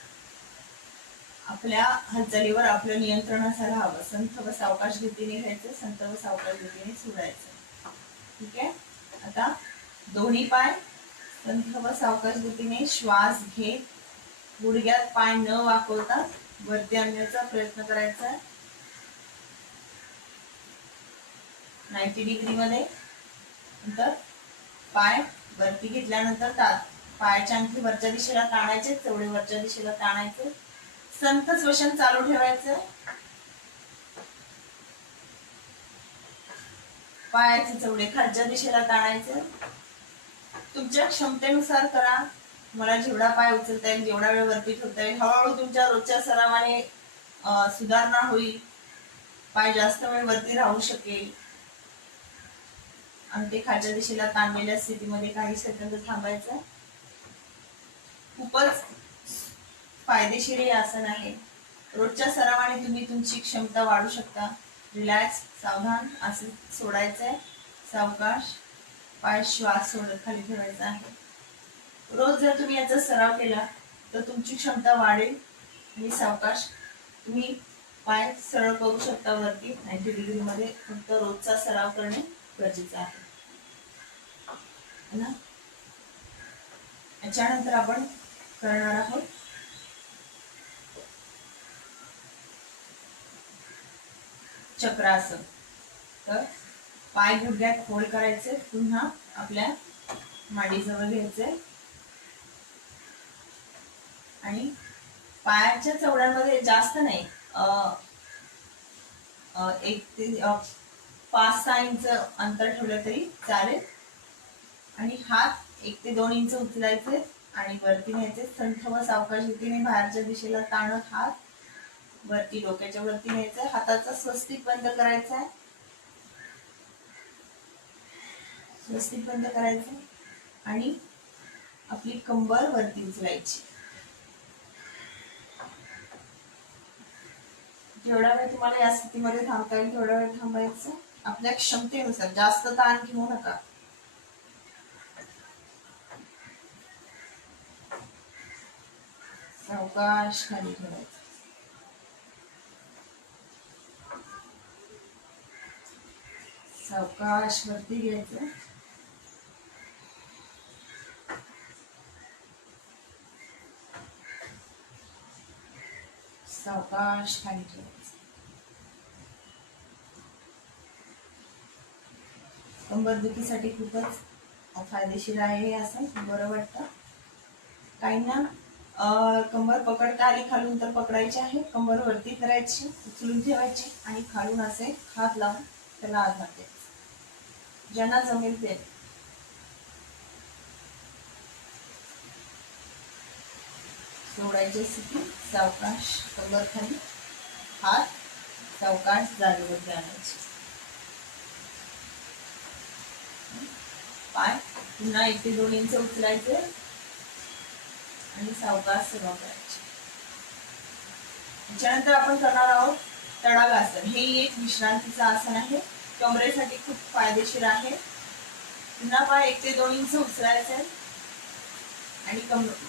आपल्या हालचालीवर आपलं नियंत्रण असायला हवं. संथ व सावकाश गतीने घ्यायचं, संथ व सावकाश गतीने सोडायचं. ठीक आहे. आता दोन्ही पाय संथ व सावकाश गतीने श्वास घेत गुडघ्यात पाय न वाकवता वरती आणण्याचा प्रयत्न करायचा 90 डिग्री मध्ये. नंतर पाय वरती घेतल्यानंतर पायाच्या अंगठी वरच्या दिशेला ताणायचे, चवडे वरच्या दिशेला ताणायचे. संथ श्वसन चालू ठेवायचं. पायाचे चवडे खालच्या दिशेला ताणायचे. तुमच्या क्षमतेनुसार करा. मला जेवढा पाय उचलता येईल, जेवढा वेळ वरती ठेवता येईल, हळूहळू तुमच्या रोजच्या सरावाने सुधारणा होईल. पाय जास्त वेळ वरती राहू शकेल. अंगठे खालच्या दिशेला ताणलेल्या स्थितीमध्ये काही सेकंद थांबायचं. खूपच फायदेशीर हे आसन आहे. रोजच्या सरावाने तुम्ही तुमची क्षमता वाढू शकता. रिलॅक्स, सावधान आसन सोडायचंय. सावकाश पाय श्वास सोडत खाली ठेवायचा आहे. रोज जर तुम्ही याचा सराव केला तर तुमची क्षमता वाढेल आणि सावकाश तुम्ही पाय सरळ करू शकता वरती 90 डिग्री मध्ये. फक्त रोजचा सराव करणे गरजेचं आहे ना. याच्यानंतर आपण करणार आहोत चक्रासन. तर पाय गुडघ्यात फोल्ड करायचे, पुन्हा आपल्या मांडीजवळ घ्यायचे आणि पायाच्या चवड्यांमध्ये जास्त नाही, 1 ते 5-6 इंच अंतर ठेवलं तरी चालेल. आणि हात 1 ते 2 इंच उचलायचे आणि वरती न्यायचे. संथ व सावकाश गतीने बाहेरच्या दिशेला ताणत हात वरती डोक्याच्या वरती न्यायचा. हाताचा स्वस्तिक बंद करायचा आहे. स्वस्तिक बंद करायचं आणि आपली कंबर वरती उचलायची. जेवढा वेळ तुम्हाला या स्थितीमध्ये थांबता येईल तेवढा वेळ थांबायचं. आपल्या क्षमतेनुसार जास्त ताण घेऊ नका. सावकाश खाली ठेवायचं. सावकाश वरती घ्यायचं. सावकाश खाली ठेवायचं. कंबरदुखीसाठी खूपच फायदेशीर आहे हे आसन. बरं वाटतं. काहींना कंबर पकडता आली खालून तर पकडायची आहे, कंबर वरती करायची, उचलून ठेवायची आणि खालून असे हात लावून त्याला आधार द्यायचा, ज्यांना जमेल ते. सोडायची स्थिती, सावकाश कंबर खाली, हात सावकाश जागेवरती आणायचे, पाय पुन्हा 1 ते 2 इंच उचलायचे आणि सावकाश सुरुवात करायची. त्याच्यानंतर आपण करणार आहोत तडागासन. हे एक विश्रांतीचं आसन आहे, कमरेसाठी खूप फायदेशीर आहे. पुन्हा पाय 1 ते 2 इंच उचलायचे आणि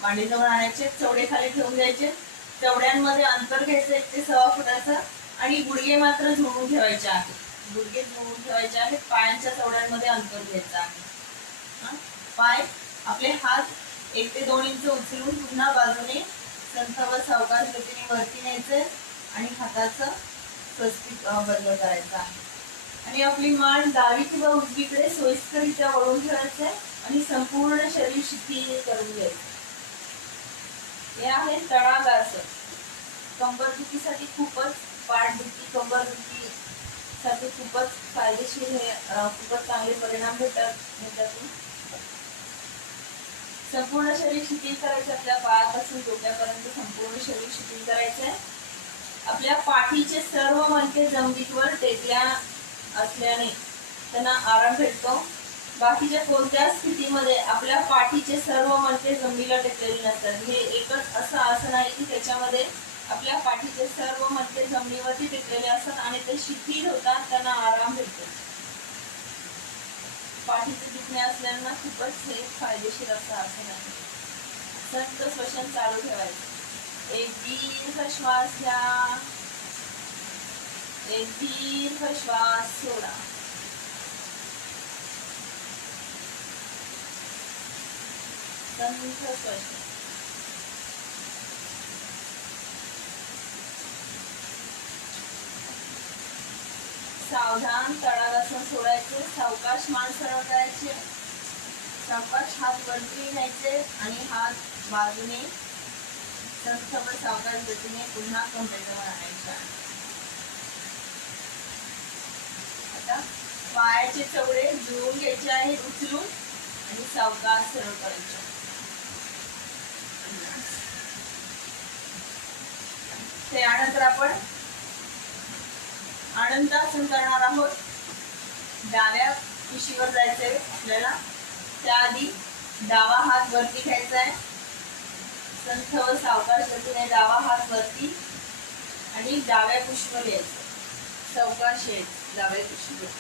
मांडीजवळ आणायचे, चवडे खाली ठेवून द्यायचे, चवड्यांमध्ये अंतर घ्यायचं 1 ते 1.25 फुटाचं आणि गुडघे मात्र झोडून ठेवायचे आहेत. गुडघे झोडून ठेवायचे आहेत, पायांच्या चवड्यांमध्ये अंतर घ्यायचं आहे. पाय आपले हात 1 ते 2 इंच उचलून पुन्हा बाजूने संथावर सावकाश गतीने वरती न्यायचे आणि हाताचं स्वस्तिक बंद करायचं आहे आणि आपली मान डावी किंवा उजवीकडे सोयीस्कररित्या वळून ठेवायचे आणि संपूर्ण शरीर शिथिल करून घ्यायचे. हे आहे तडागासन. कंबरदुखीसाठी खूपच, पाठदुखी, कंबरदुखी साठी खूपच फायदेशीर, हे खूपच चांगले परिणाम भेटतात. संपूर्ण शरीर शिथिल करायचे, आपल्या पायापासून डोक्यापर्यंत संपूर्ण शरीर शिथिल करायचंय. आपल्या पाठीचे सर्व मणके जमिनीवर टेकल्या असल्याने त्यांना आराम भेटतो. बाकीच्या कोणत्या स्थितीमध्ये आपल्या पाठीचे सर्व मणके जमिनीला टेकलेले नसतात. हे एकच असं आसन आहे की त्याच्यामध्ये आपल्या पाठीचे सर्व मणके जमिनीवरती टेकलेले असतात आणि ते शिथिल होतात, त्यांना आराम भेटतो. पाठीचे दुखणे असल्यानं खूपच हे फायदेशीर असं आसन आहे. संत श्वसन चालू ठेवायचं. एक दीर्घ श्वास घ्या, एक दीर्घ श्वास सोडा. संत श्वसन. सावधान तडागासन सोडायचे, सावकाश मान सरळ करायचे, सावकाश हात वरती न्यायचे आणि हात बाजूने संथवर सावकाश गतीने पुन्हा कमरेजवळ आणायचे. आता पायाचे चवडे जुळून घ्यायचे आहेत उचलून आणि सावकाश सरळ करायचे. त्यानंतर आपण आनंदासन करणार आहोत. डाव्या कुशीवर जायचंय आपल्याला. त्याआधी डावा हात वरती घ्यायचा आहे, संथवर सावकाश गतीने डावा हात वरती आणि डाव्या कुशीवर यायचं, सावकाश यायचं डाव्या कुशीवर.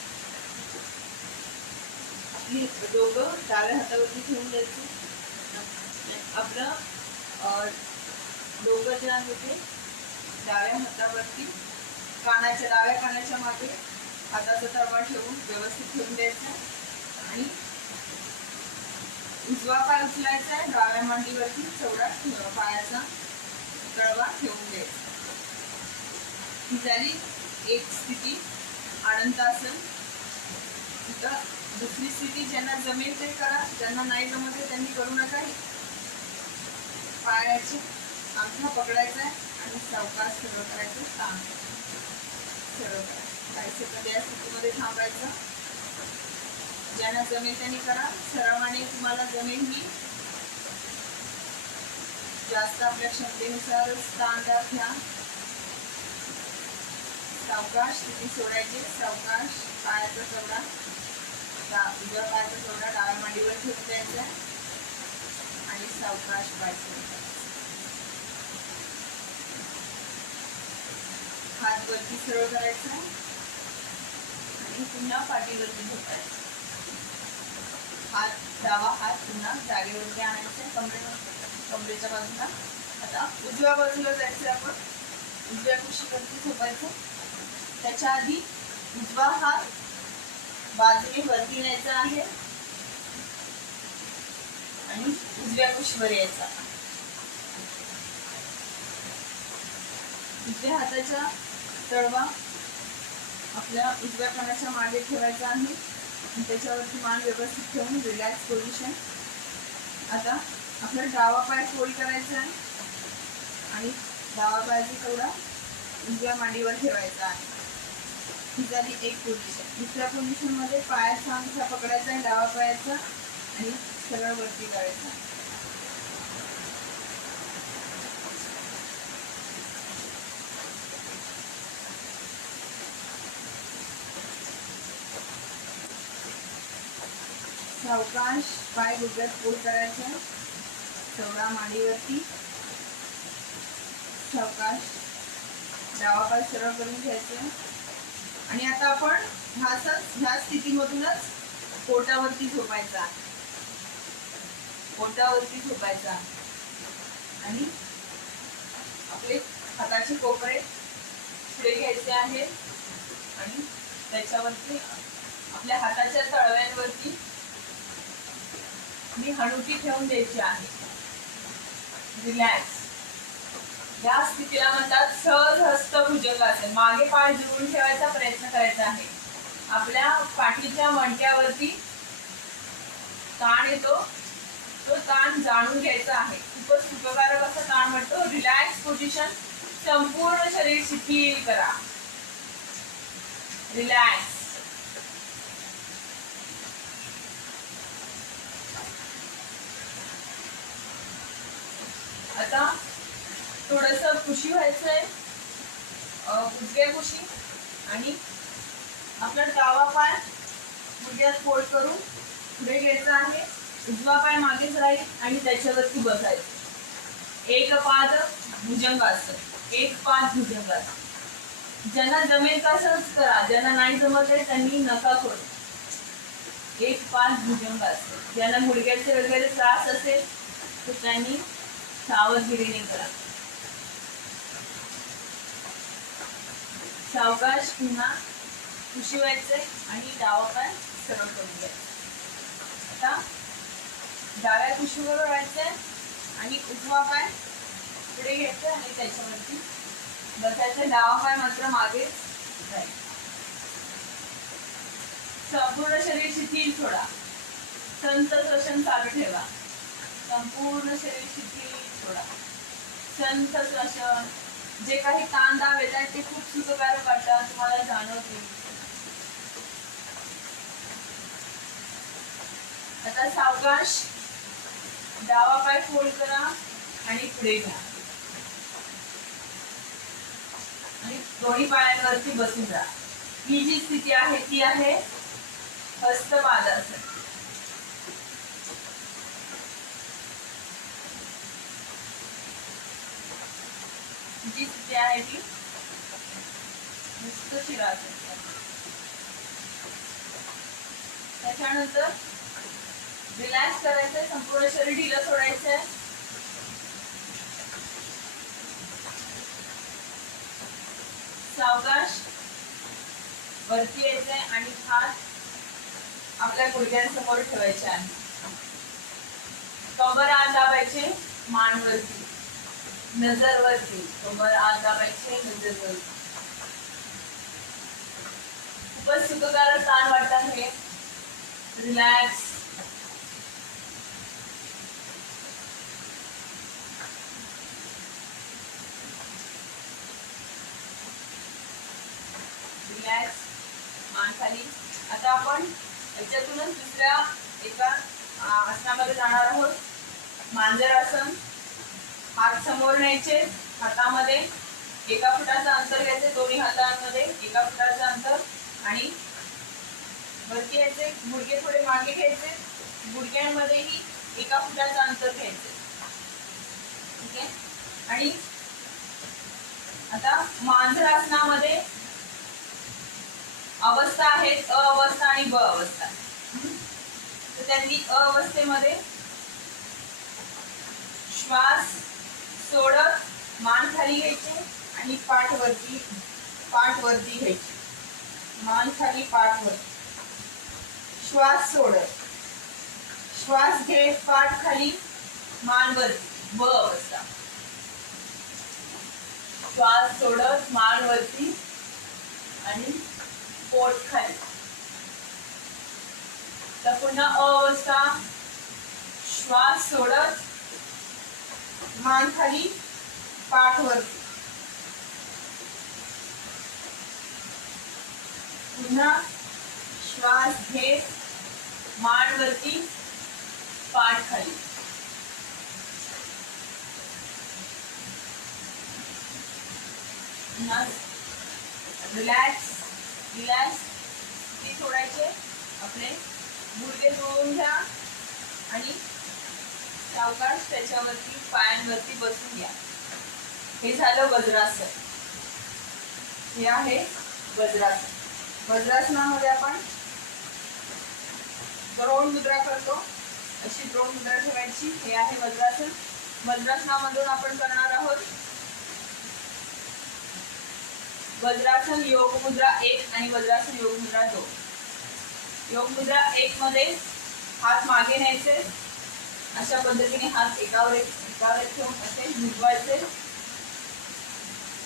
आपली डोकं डाव्या हातावरती ठेवून द्यायचं. आपलं डोकं जे आहे ते डाव्या हातावरती, डाव्या कानाच्या मागे हाताचा तळवा ठेवून व्यवस्थित ठेवून द्यायचा आणि उजवा पाय उचलायचा आहे, डाव्या मांडीवरती चवडा पायाचा तळवा ठेवून द्यायचा. ही झाली एक स्थिती, आनंदासन. दुसरी स्थिती ज्यांना जमेल ते करा, ज्यांना नाही जमत आहे त्यांनी करू नका. पायाचे अंगठा पकडायचा आहे आणि सावकाश सरळ करायचं, काम सरळ करायचं. काही सेकंद या स्थितीमध्ये थांबायचं. ज्यांना जमेल त्यांनी करा, सरावाने तुम्हाला जमेल ही. जास्त आपल्या क्षमतेनुसार स्थान घ्या. सावकाश स्थिती सोडायची, सावकाश पायाचा चवडा, उजव्या पायाचा चवडा डाव्या मांडीवर ठेवून द्यायचा आणि सावकाश पाय सोडायचा. हात वरती सरळ करायचा आणि पुन्हा पाठीवरती झोपायचं. डावा हात पुन्हा जागेवरती आणायचा, कमरेच्या बाजूला. आता उजव्या बाजूला जायचं, आपण उजव्या कुशीवरती झोपायचं. त्याच्या आधी उजवा हात बाजूने वरती न्यायचा आहे आणि उजव्या कुशीवर यायचा. उजव्या हाताचा तळवा आपल्या उजव्या कानाच्या मागे ठेवायचा आहे त्याच्यावरती मान व्यवस्थित ठेवून रिलॅक्स पोझिशन. आता आपला डावा पाय फोल्ड करायचा आहे आणि डावा पायाचा तेवढा उजव्या मांडीवर ठेवायचा आहे. ही झाली एक पोझिशन. दुसऱ्या पोझिशन मध्ये पायाचा अंगठा पकडायचा आहे डावा पायाचा आणि सरळ वरती करायचा. सावकाश पाय गुडघ्यात फोल्ड करायचा, तेवढा मांडीवरती. सावकाश डावा पाय सरळ करून घ्यायचा आणि आता आपण ह्या स्थितीमधूनच पोटावरती झोपायचा. पोटावरती झोपायचा आणि आपले हाताचे कोपरे पुढे घ्यायचे आहेत आणि त्याच्यावरती आपल्या हाताच्या तळव्यांवरती मी हनुटी ठेवून द्यायची आहे. रिलॅक्स. या स्थितीला म्हणतात सहज हस्त भुजंगासन. मागे पाय जुळून ठेवायचा प्रयत्न करायचा आहे. आपल्या पाठीच्या मणक्यावरती ताण येतो, तो ताण जाणून घ्यायचा आहे. खूपच सुखकारक असा ताण म्हणतो. Relax position. संपूर्ण शरीर शिथिल करा. रिलॅक्स. आता थोडस खुशी व्हायचंय, गुडघे खुशी आणि आपला डावा पाय गुडघ्यात फोल्ड करून पुढे घ्यायचा आहे. उजवा पाय मागेच राहील आणि त्याच्यावरती बसायचं. एक पाद भुजंगासन. एक पाद भुजंगासन. ज्यांना जमेल तसंच करा, ज्यांना नाही जमत आहे त्यांनी नका करू. एक पाद भुजंगासन. ज्यांना गुडघ्याचे वगैरे त्रास असेल तर त्यांनी सावधगिरीने करा. सावकाश पुन्हा खुशी व्हायचंय आणि डावा पाय सरळ करून घ्यायचा. आता डाव्या कुशीवर व्हायचंय आणि उजवा पाय पुढे घ्यायचा आणि त्याच्यावरती बसायचं. डावा पाय मात्र मागे राहील. संपूर्ण शरीर शिथिल सोडा. संत श्वसन चालू ठेवा. संपूर्ण शरीर शिथिल सोडा. संत श्वसन. जे काही ताण दाब येत आहेत ते खूप सुखकारक वाटतात, तुम्हाला जाणवते. आता सावकाश डावा पाय फोल्ड करा आणि पुढे घ्या आणि दोन्ही पायांवरती बसून जा. ही जी स्थिती आहे ती आहे हस्तपादासन. जी स्थिती आहे ती मुक्त शिरासन. त्याच्यानंतर रिलॅक्स करायचंय. संपूर्ण शरीर ढिलं सोडायचंय. सावकाश वरती यायचंय आणि हात आपल्या गुडघ्यांसमोर ठेवायचे आहे. कंबर आत दाबायचे, मान वरती, नजर वरती. कंबर आत दाबायचे, नजर वरती. खूपच सुखकारक ताण वाटतात हे. रिलॅक्स. रिलॅक्स. मान खाली. आता आपण याच्यातूनच दुसऱ्या एका आसनामध्ये जाणार आहोत. मांजर आसन. हात समोर न्यायचे, हातामध्ये 1 फुटाचं अंतर घ्यायचे. दोन्ही हातांमध्ये 1 फुटाचं अंतर आणि वरती यायचे. गुडघे थोडे मागे घ्यायचे. गुडघ्यांमध्येही 1 फुटाचं अंतर घ्यायचे. ठीक आहे. आणि आता मांजर आसनामध्ये अवस्था आहेत, अ अवस्था आणि ब अवस्था. तर त्यातली अ अवस्थेमध्ये श्वास सोडत मान खाली घ्यायची आणि पाठ वरती घ्यायची. मान खाली, पाठ वरती. श्वास सोडत, श्वास घेत, पाठ खाली, मान वरती. ब अवस्था. श्वास सोडत मान वरती आणि पोट खाली. तर पुन्हा अवस्था, श्वास सोडत मान खाली, पाठ वरती. पुन्हा श्वास घेत मान वरती, पाठ खाली. Relax relax. ते सोडायचे. आपले गुडघे जोडून घ्या आणि सावकाश त्याच्यावरती पायांवरती बसून घ्या. हे झालं वज्रासन. हे आहे वज्रासन. वज्रासनामध्ये आपण द्रोण मुद्रा करतो. अशी द्रोण मुद्रा ठेवायची. हे आहे वज्रासन. वज्रासनामधून आपण करणार आहोत वज्रासन योग मुद्रा 1 आणि वज्रासन योग मुद्रा 2. योग मुद्रा 1 मध्ये हात मागे न्यायचे. अशा पद्धतीने हात एकावर एक ठेवून असे झुकवायचे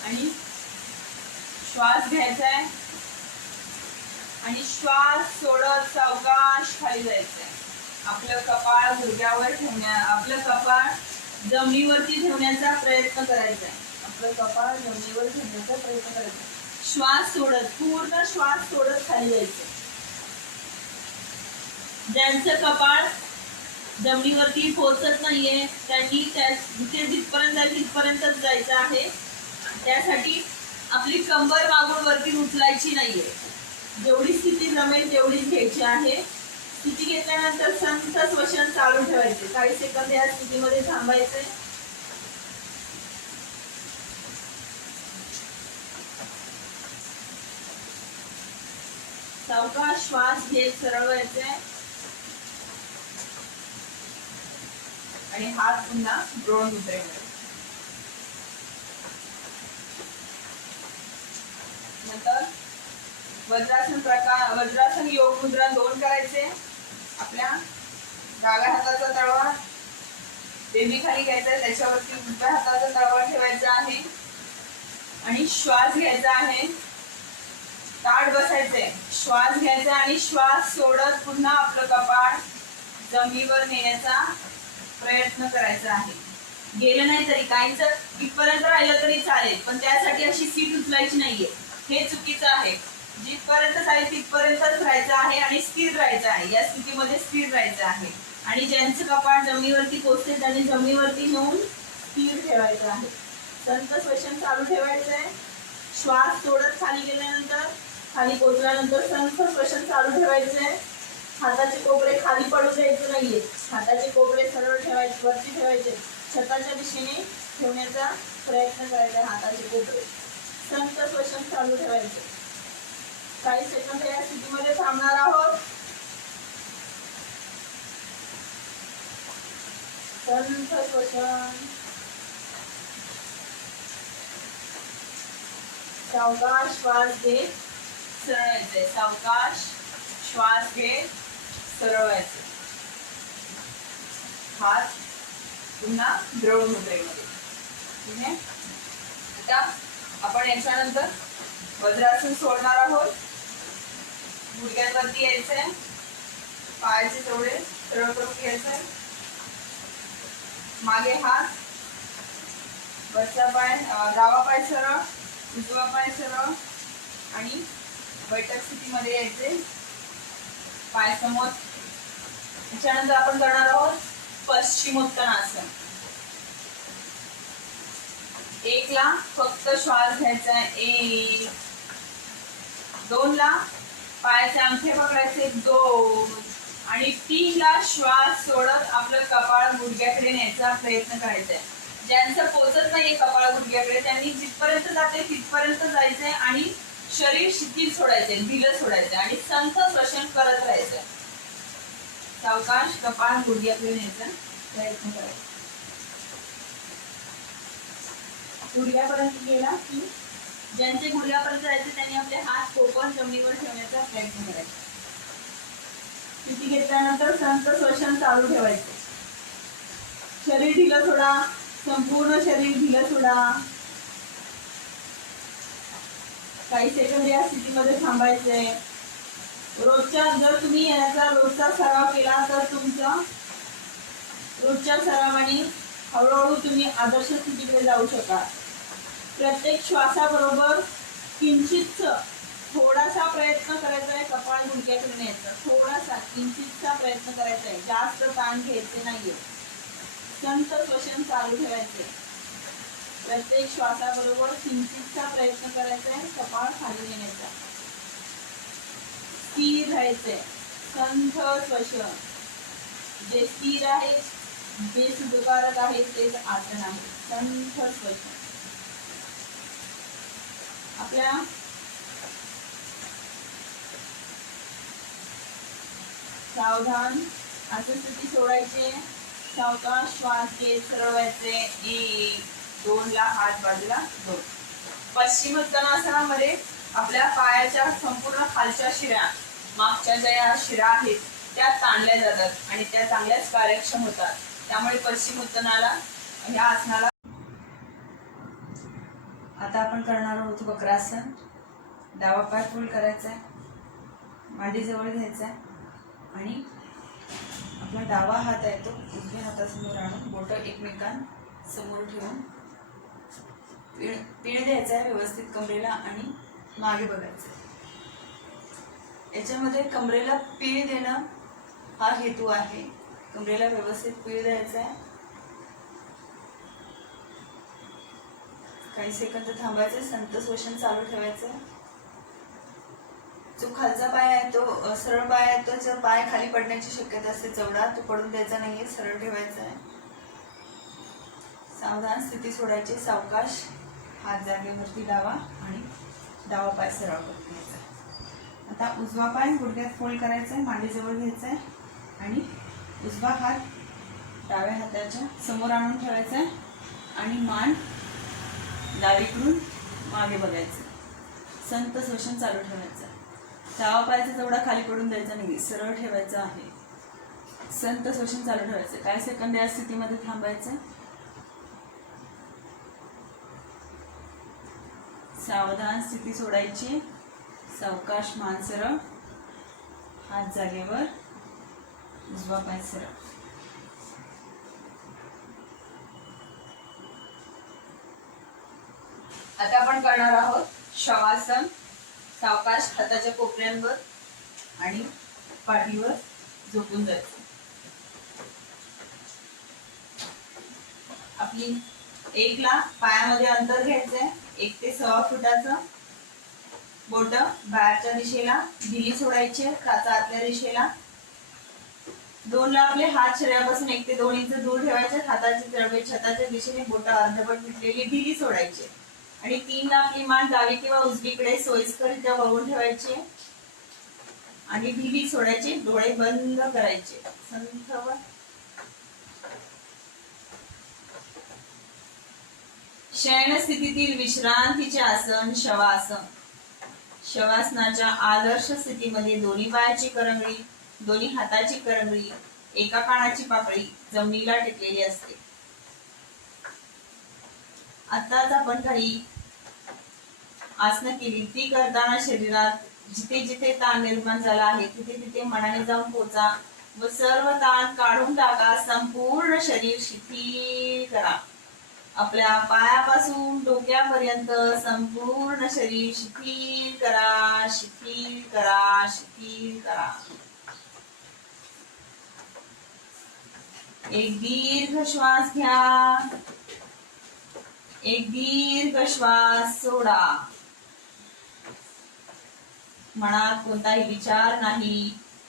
आणि श्वास घ्यायचा आहे आणि श्वास सोडत सावकाश खाली जायचं आहे. आपलं कपाळ गुडघ्यावर आपलं कपाळ जमिनीवरती ठेवण्याचा प्रयत्न करायचा आहे. आपलं कपाळ जमिनीवर ठेवण्याचा प्रयत्न करायचा. श्वास सोडत, पूर्ण श्वास सोडत खाली जायचं. ज्यांचं कपाळ जमिनीवरती पोहोचत नाहीये त्यांनी जिथे जिथपर्यंत जाईल तिथपर्यंतच जायचं आहे. त्यासाठी आपली कंबर मागून वरती उचलायची नाहीये. जेवढी स्थिती जमेल तेवढीच घ्यायची आहे. स्थिती घेतल्यानंतर संत श्वसन चालू ठेवायचे. काही सेकंद या स्थितीमध्ये थांबायचे. सावकाश श्वास घेत सरळ व्हायचे आणि हात पुन्हा द्रोण मुद्रेमध्ये. नंतर वज्रासन योग मुद्रा 2 करायचे. आपल्या डाव्या हाताचा तळवा बेंबी खाली घ्यायचा. त्याच्यावरती उजव्या हाताचा तळवा ठेवायचा आहे आणि श्वास घ्यायचा आहे. ताठ बसायचे. श्वास घ्यायचा आणि श्वास सोडत पुन्हा आपलं कपाळ जमिनीवर नेण्याचा प्रयत्न करायचा आहे. गेलं नाही तरी काहीच इथपर्यंत राहिलं तरी चालेल, पण त्यासाठी अशी सीट उचलायची नाहीये. हे चुकीचं आहे. जिथपर्यंत जाईल तिथपर्यंतच राहायचं आहे आणि स्थिर राहायचं आहे. या स्थितीमध्ये स्थिर राहायचं आहे. आणि ज्यांचं कपाळ जमिनीवरती पोचते त्यांनी जमिनीवरती नेऊन स्थिर ठेवायचं आहे. संत श्वसन चालू ठेवायचं आहे. श्वास सोडत खाली गेल्यानंतर, खाली पोचल्यानंतर संत श्वसन चालू ठेवायचं आहे. हाताचे कोपरे खाली पडू द्यायचे नाहीये. हाताचे कोपरे सरळ ठेवायचे, वरती ठेवायचे. छताच्या दिशेने ठेवण्याचा प्रयत्न करायचा. हाताचे कोपरे संत श्वसन चालू ठेवायचे. काही सेकंद या स्थितीमध्ये थांबणार आहोत. संत श्वसन. सावकाश श्वास घेत सरळ व्हायचे. सावकाश श्वास घेत सरळ व्हायचे. हात पुन्हा द्रोण मुद्रेमध्ये. ठीक आहे. आता आपण याच्यानंतर वज्रासन सोडणार आहोत. गुडघ्यांवरती यायचंय. पायाचे तेवढे सरळ करून घ्यायचंय. मागे हात, वरचा पाय, डावा पाय सरळ, उजवा पाय सरळ आणि बैठक स्थितीमध्ये यायचे. पाय समोर. त्याच्यानंतर आपण करणार आहोत पश्चिमोत्तानासन. 1 ला फक्त श्वास घ्यायचा आहे. 1, 2 ला पायाचे अंगठे पकडायचे. 2 आणि 3 ला श्वास सोडत आपलं कपाळ गुडघ्याकडे न्यायचा प्रयत्न करायचा आहे. ज्यांचं पोचत नाहीये कपाळ गुडघ्याकडे त्यांनी जिथपर्यंत जाते तिथपर्यंत जायचंय आणि शरीर शिथिल सोडायचंय, ढिलं सोडायचंय आणि संत श्वसन करत राहायचंय. सावकाश कपाळ गुडघ्याकडे न्यायचा प्रयत्न करायचा. गुडघ्यापर्यंत गेला की ज्यांचे गुडघ्यापर्यंत जायचे त्यांनी आपले हात कोपर जमिनीवर ठेवण्याचा प्रयत्न करायचा. स्थिती घेतल्यानंतर संत श्वसन चालू ठेवायचे. शरीर ढिलं सोडा. संपूर्ण शरीर ढिलं सोडा. काही सेकंद या स्थितीमध्ये थांबायचे. रोजच्या जर तुम्ही याचा रोजचा सराव केला तर तुमचा रोजच्या सरावाने हळूहळू तुम्ही आदर्श स्थितीकडे जाऊ शकाल. प्रत्येक श्वासाबरोबर किंचित थोडासा प्रयत्न करायचा आहे कपाळ गुडघ्याकडे न्यायचा. थोडासा किंचितचा प्रयत्न करायचा आहे. जास्त ताण घ्यायचे नाहीये. संत श्वसन चालू ठेवायचे. प्रत्येक श्वासाबरोबर किंचितचा प्रयत्न करायचा आहे कपाळ खाली नेण्याचा. स्थिर राहायचंय. संथ श्वसन. जे स्थिर आहे जे सुखकारक आहे तेच आसन आहे. संथ श्वसन. आपल्या सावधान असं स्थिती सोडायचे. सावकाश श्वास घेत सरळ व्हायचे. 1 2 ला हात बाजूला 2. पश्चिम उत्तानासनामध्ये आपल्या पायाच्या संपूर्ण खालच्या शिरा मागच्या ज्या शिरा आहेत त्या ताणल्या जातात आणि त्या चांगल्याच कार्यक्षम होतात. त्यामुळे पश्चिम उत्तानाला ह्या आसनाला. आता आपण करणार आहोत वक्रासन. डावा पाय फोल्ड करायचा आहे. मांडी जवळ घ्यायचा आहे आणि आपला डावा हात आहे तो उजव्या हातासमोर आणून बोटं एकमेकांसमोर ठेवून पीळ द्यायचा आहे व्यवस्थित कमरेला आणि मागे बघायचं. याच्यामध्ये कमरेला पीळ देणं हा हेतू आहे. कमरेला व्यवस्थित पीळ द्यायचा आहे. काही सेकंद थांबायचे. संत श्वसन चालू ठेवायचं. जो खालचा पाय आहे तो सरळ पाय आहे तो जर पाय खाली पडण्याची शक्यता असते चवडा तो पडून द्यायचा नाहीये. सरळ ठेवायचा आहे. सावधान स्थिती सोडायची. सावकाश हात जागेवरती डावा आणि डावा पाय सरळ करून घ्यायचा. आता उजवा पाय गुडघ्यात फोल्ड करायचा आहे. मांडी जवळ घ्यायचा आहे आणि उजवा हात डाव्या हाताच्या समोर आणून ठेवायचा आहे आणि मान डावीकडून मागे बघायचं. संत श्वसन चालू ठेवायचं. डावा पायाचा जवळा खाली पडून द्यायचा नाही. सरळ ठेवायचा आहे. संत श्वसन चालू ठेवायचं. काही सेकंद या स्थितीमध्ये थांबायचं. सावधान स्थिती सोडायची. सावकाश मान सरळ, हात जागेवर, उजवा पाय सरळ. आता आपण करणार आहोत शवासन. सावकाश हाताच्या कोपऱ्यांवर आणि पाठीवर झोपून जायचं. आपली 1 ला पायामध्ये अंतर घ्यायचंय. 1 ते 1.25 फुटाचं. बोट बाहेरच्या दिशेला ढिली सोडायची. काचा आतल्या दिशेला. 2 ला आपले हात शरीरापासून 1 ते 2 इंच दूर ठेवायचे. हाताची तळवे छताच्या दिशेने बोट अर्धवट मिटलेली ढिली सोडायची आणि 3 ला आपली मान डावी किंवा उजवीकडे सोयीस्कररित्या वळवून ठेवायची आणि ढिली सोडायची. डोळे बंद करायचे. संथ शयन स्थितीतील विश्रांतीचे आसन शवासन. शवासनाच्या आदर्श स्थितीमध्ये दोन्ही पायाची करंगळी, दोन्ही हाताची करंगळी, एका कानाची पाकळी जमिनीला टेकलेली असते. आताच आपण काही आसनं केली ती करताना शरीरात जिथे जिथे ताण निर्माण झाला आहे तिथे तिथे मनाने जाऊन पोचा व सर्व ताण काढून टाका. संपूर्ण शरीर शिथिल करा. आपल्या पायापासून डोक्यापर्यंत संपूर्ण शरीर शिथिल करा. शिथिल करा. शिथिल करा. एक दीर्घ श्वास घ्या. एक दीर्घ श्वास सोडा. मनात कोणताही विचार नाही,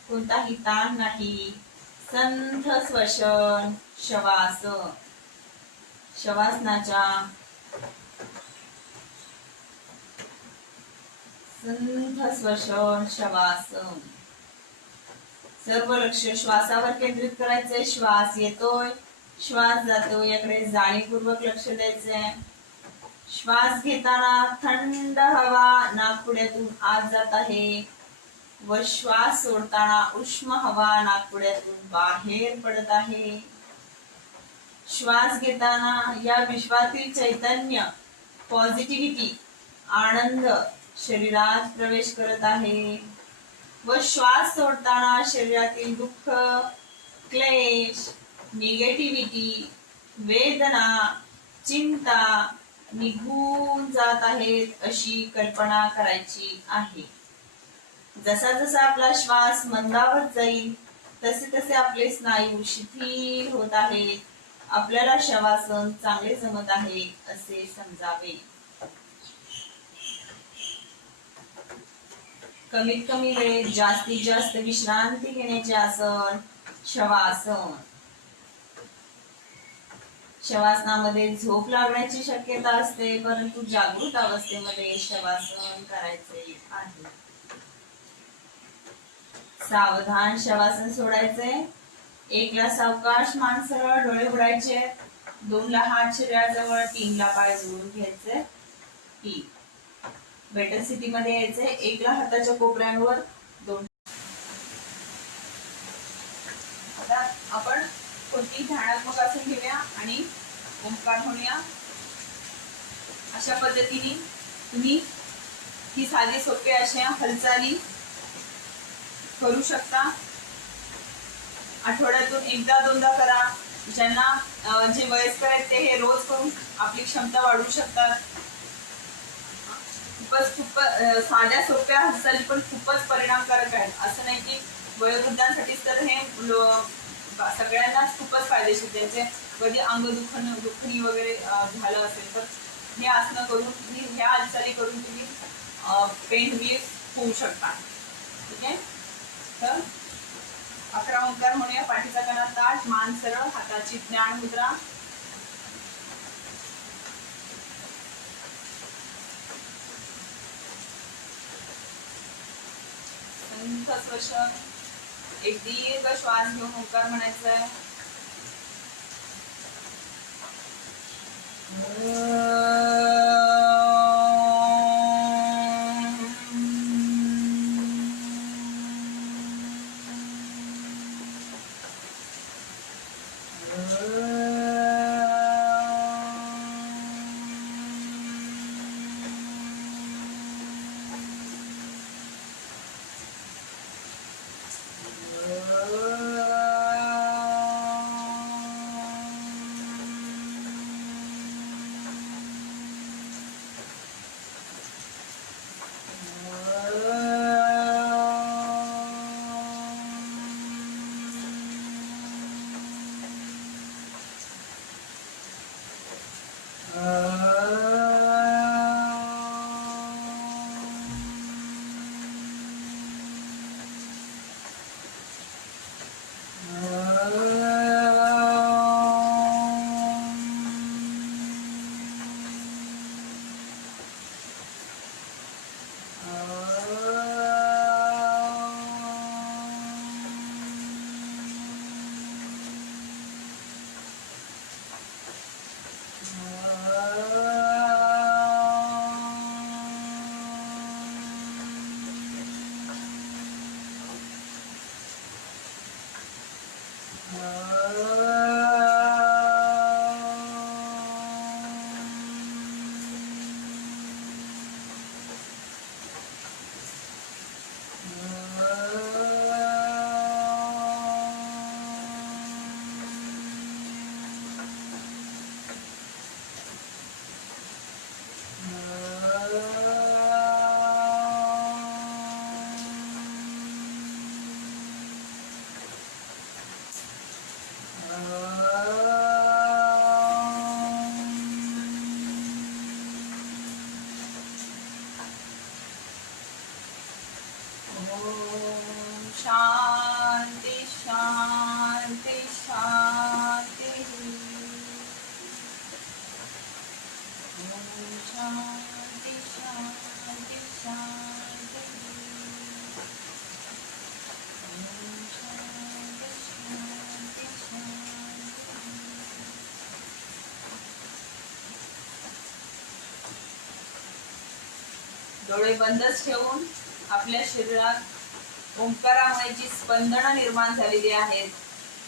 कोणताही ताण नाही. संथ श्वसन शवासन. शवासनाच्या संथ श्वसन शवासन. सर्व लक्ष श्वासावर केंद्रित करायचंय. श्वास येतोय, श्वास जातोय याकडे जाणीवपूर्वक लक्ष द्यायचंय. श्वास घेताना थंड हवा नाकपुड्यातून आत जात आहे व श्वास सोडताना उष्म हवा नाकपुड्यातून बाहेर पडत आहे. श्वास घेताना या विश्वातील चैतन्य, पॉझिटिव्हिटी, आनंद शरीरात प्रवेश करत आहे व श्वास सोडताना शरीरातील दुःख, क्लेश, निगेटिव्हिटी, वेदना, चिंता निघून जात आहेत अशी कल्पना करायची आहे. जसा जसा आपला श्वास मंदावत जाईल तसे तसे आपले स्नायू शिथिल होत आहेत. आपल्याला शवासन चांगले जमत आहे असे समजावे. कमीत कमी वेळेत जास्तीत जास्त विश्रांती घेण्याचे आसन शवासन. शवासनामध्ये झोप लागण्याची शक्यता असते, परंतु जागृत अवस्थेमध्ये शवासन करायचे आहे. सावधान शवासन सोडायचे. 1 ला सावकाश मान सरळ, डोळे उघडायचे. 2 ला हात शरीराजवळ, 3 ला पाय जोडून घ्यायचे. 3 बेटर स्थिती मध्ये यायचे. 1 ला हाताच्या कोपऱ्यांवर 2. आता आपण कोणती ध्यानात्मक आसन घेऊया आणि ओंकार म्हणूया. अशा पद्धतीने तुम्ही ही साधी सोपी अशा हालचाली करू शकता. आठवड्यातून 1दा-2दा करा. ज्यांना जे वयस्कर आहेत ते हे रोज करून आपली क्षमता वाढवू शकतात. खूप साध्या सोप्या हालचाली पण खूपच परिणामकारक आहेत. असं नाही की वयोवृद्धांसाठीच तर हे सगळ्यांनाच खूपच फायदेशीर. त्यांचे कधी अंग दुखणी वगैरे झालं असेल तर हे आसनं करून तुम्ही ह्या हालचाली करून तुम्ही पेन रिलीफ होऊ शकता. ठीक आहे. तर 11 ओंकार म्हणूया. पाठीचा कणा ताठ, मान सरळ, हाताची ज्ञान मुद्रा. संथ श्वसन. एक दीर्घ श्वास घेऊन ओंकार म्हणायचा आहे. शांति शांति शांति. शांति शांति शांति. शांति शांति. डोळे बंदच ठेवून आपल्या शरीरात ओंकारामुळे जी स्पंदनं निर्माण झालेली आहेत,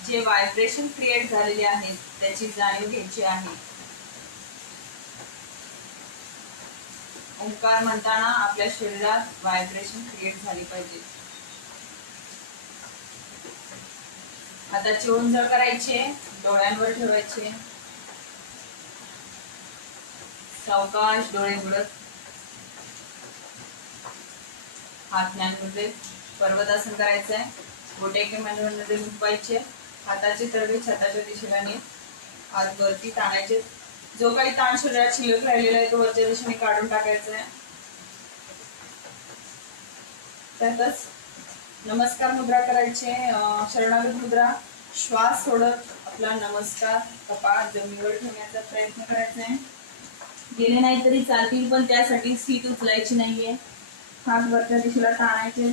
जे व्हायब्रेशन क्रिएट झालेले आहेत, त्याची जाणीव घ्यायची आहे. ओंकार म्हणताना आपल्या शरीरात व्हायब्रेशन क्रिएट झाली पाहिजे. हाताची ओंजळ करायचे, डोळ्यांवर ठेवायचे, सावकाश डोळे उघडत हातांमध्ये पर्वतासन करायचंय. बोटे किंवा मुटवायचे, हाताचे तळवे छताच्या दिशेला नेत हात वरती ताणायचे. जो काही ताण शरीरात शिल्लक राहिलेला आहे तो वरच्या दिशेने काढून टाकायचा आहे. त्यातच नमस्कार मुद्रा करायचे. शरणागत मुद्रा, श्वास सोडत आपला नमस्कार कपाळ जमिनीवर ठेवण्याचा प्रयत्न करायचा आहे. गेले नाही तरी चालतील, पण त्यासाठी सीट उचलायची नाहीये. हात वरच्या दिशेला ताणायचे.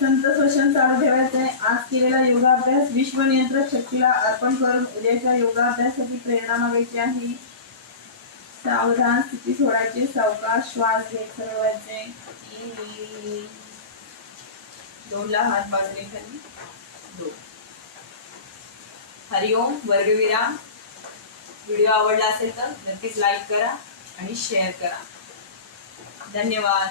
संत श्वसन चालू ठेवायचंय. आज केलेला योगाभ्यास विश्व नियंत्रक शक्तीला अर्पण करून उद्याच्या योगाभ्यासासाठी प्रेरणा मागायची आहे. सावधान स्थिती सोडायची, सावकाश श्वास घेत सरळवायचे. दोनला हात बाजूने खाली, दोन. हरिओम. वर्गविराम. व्हिडिओ आवडला असेल तर नक्कीच लाईक करा आणि शेअर करा. धन्यवाद.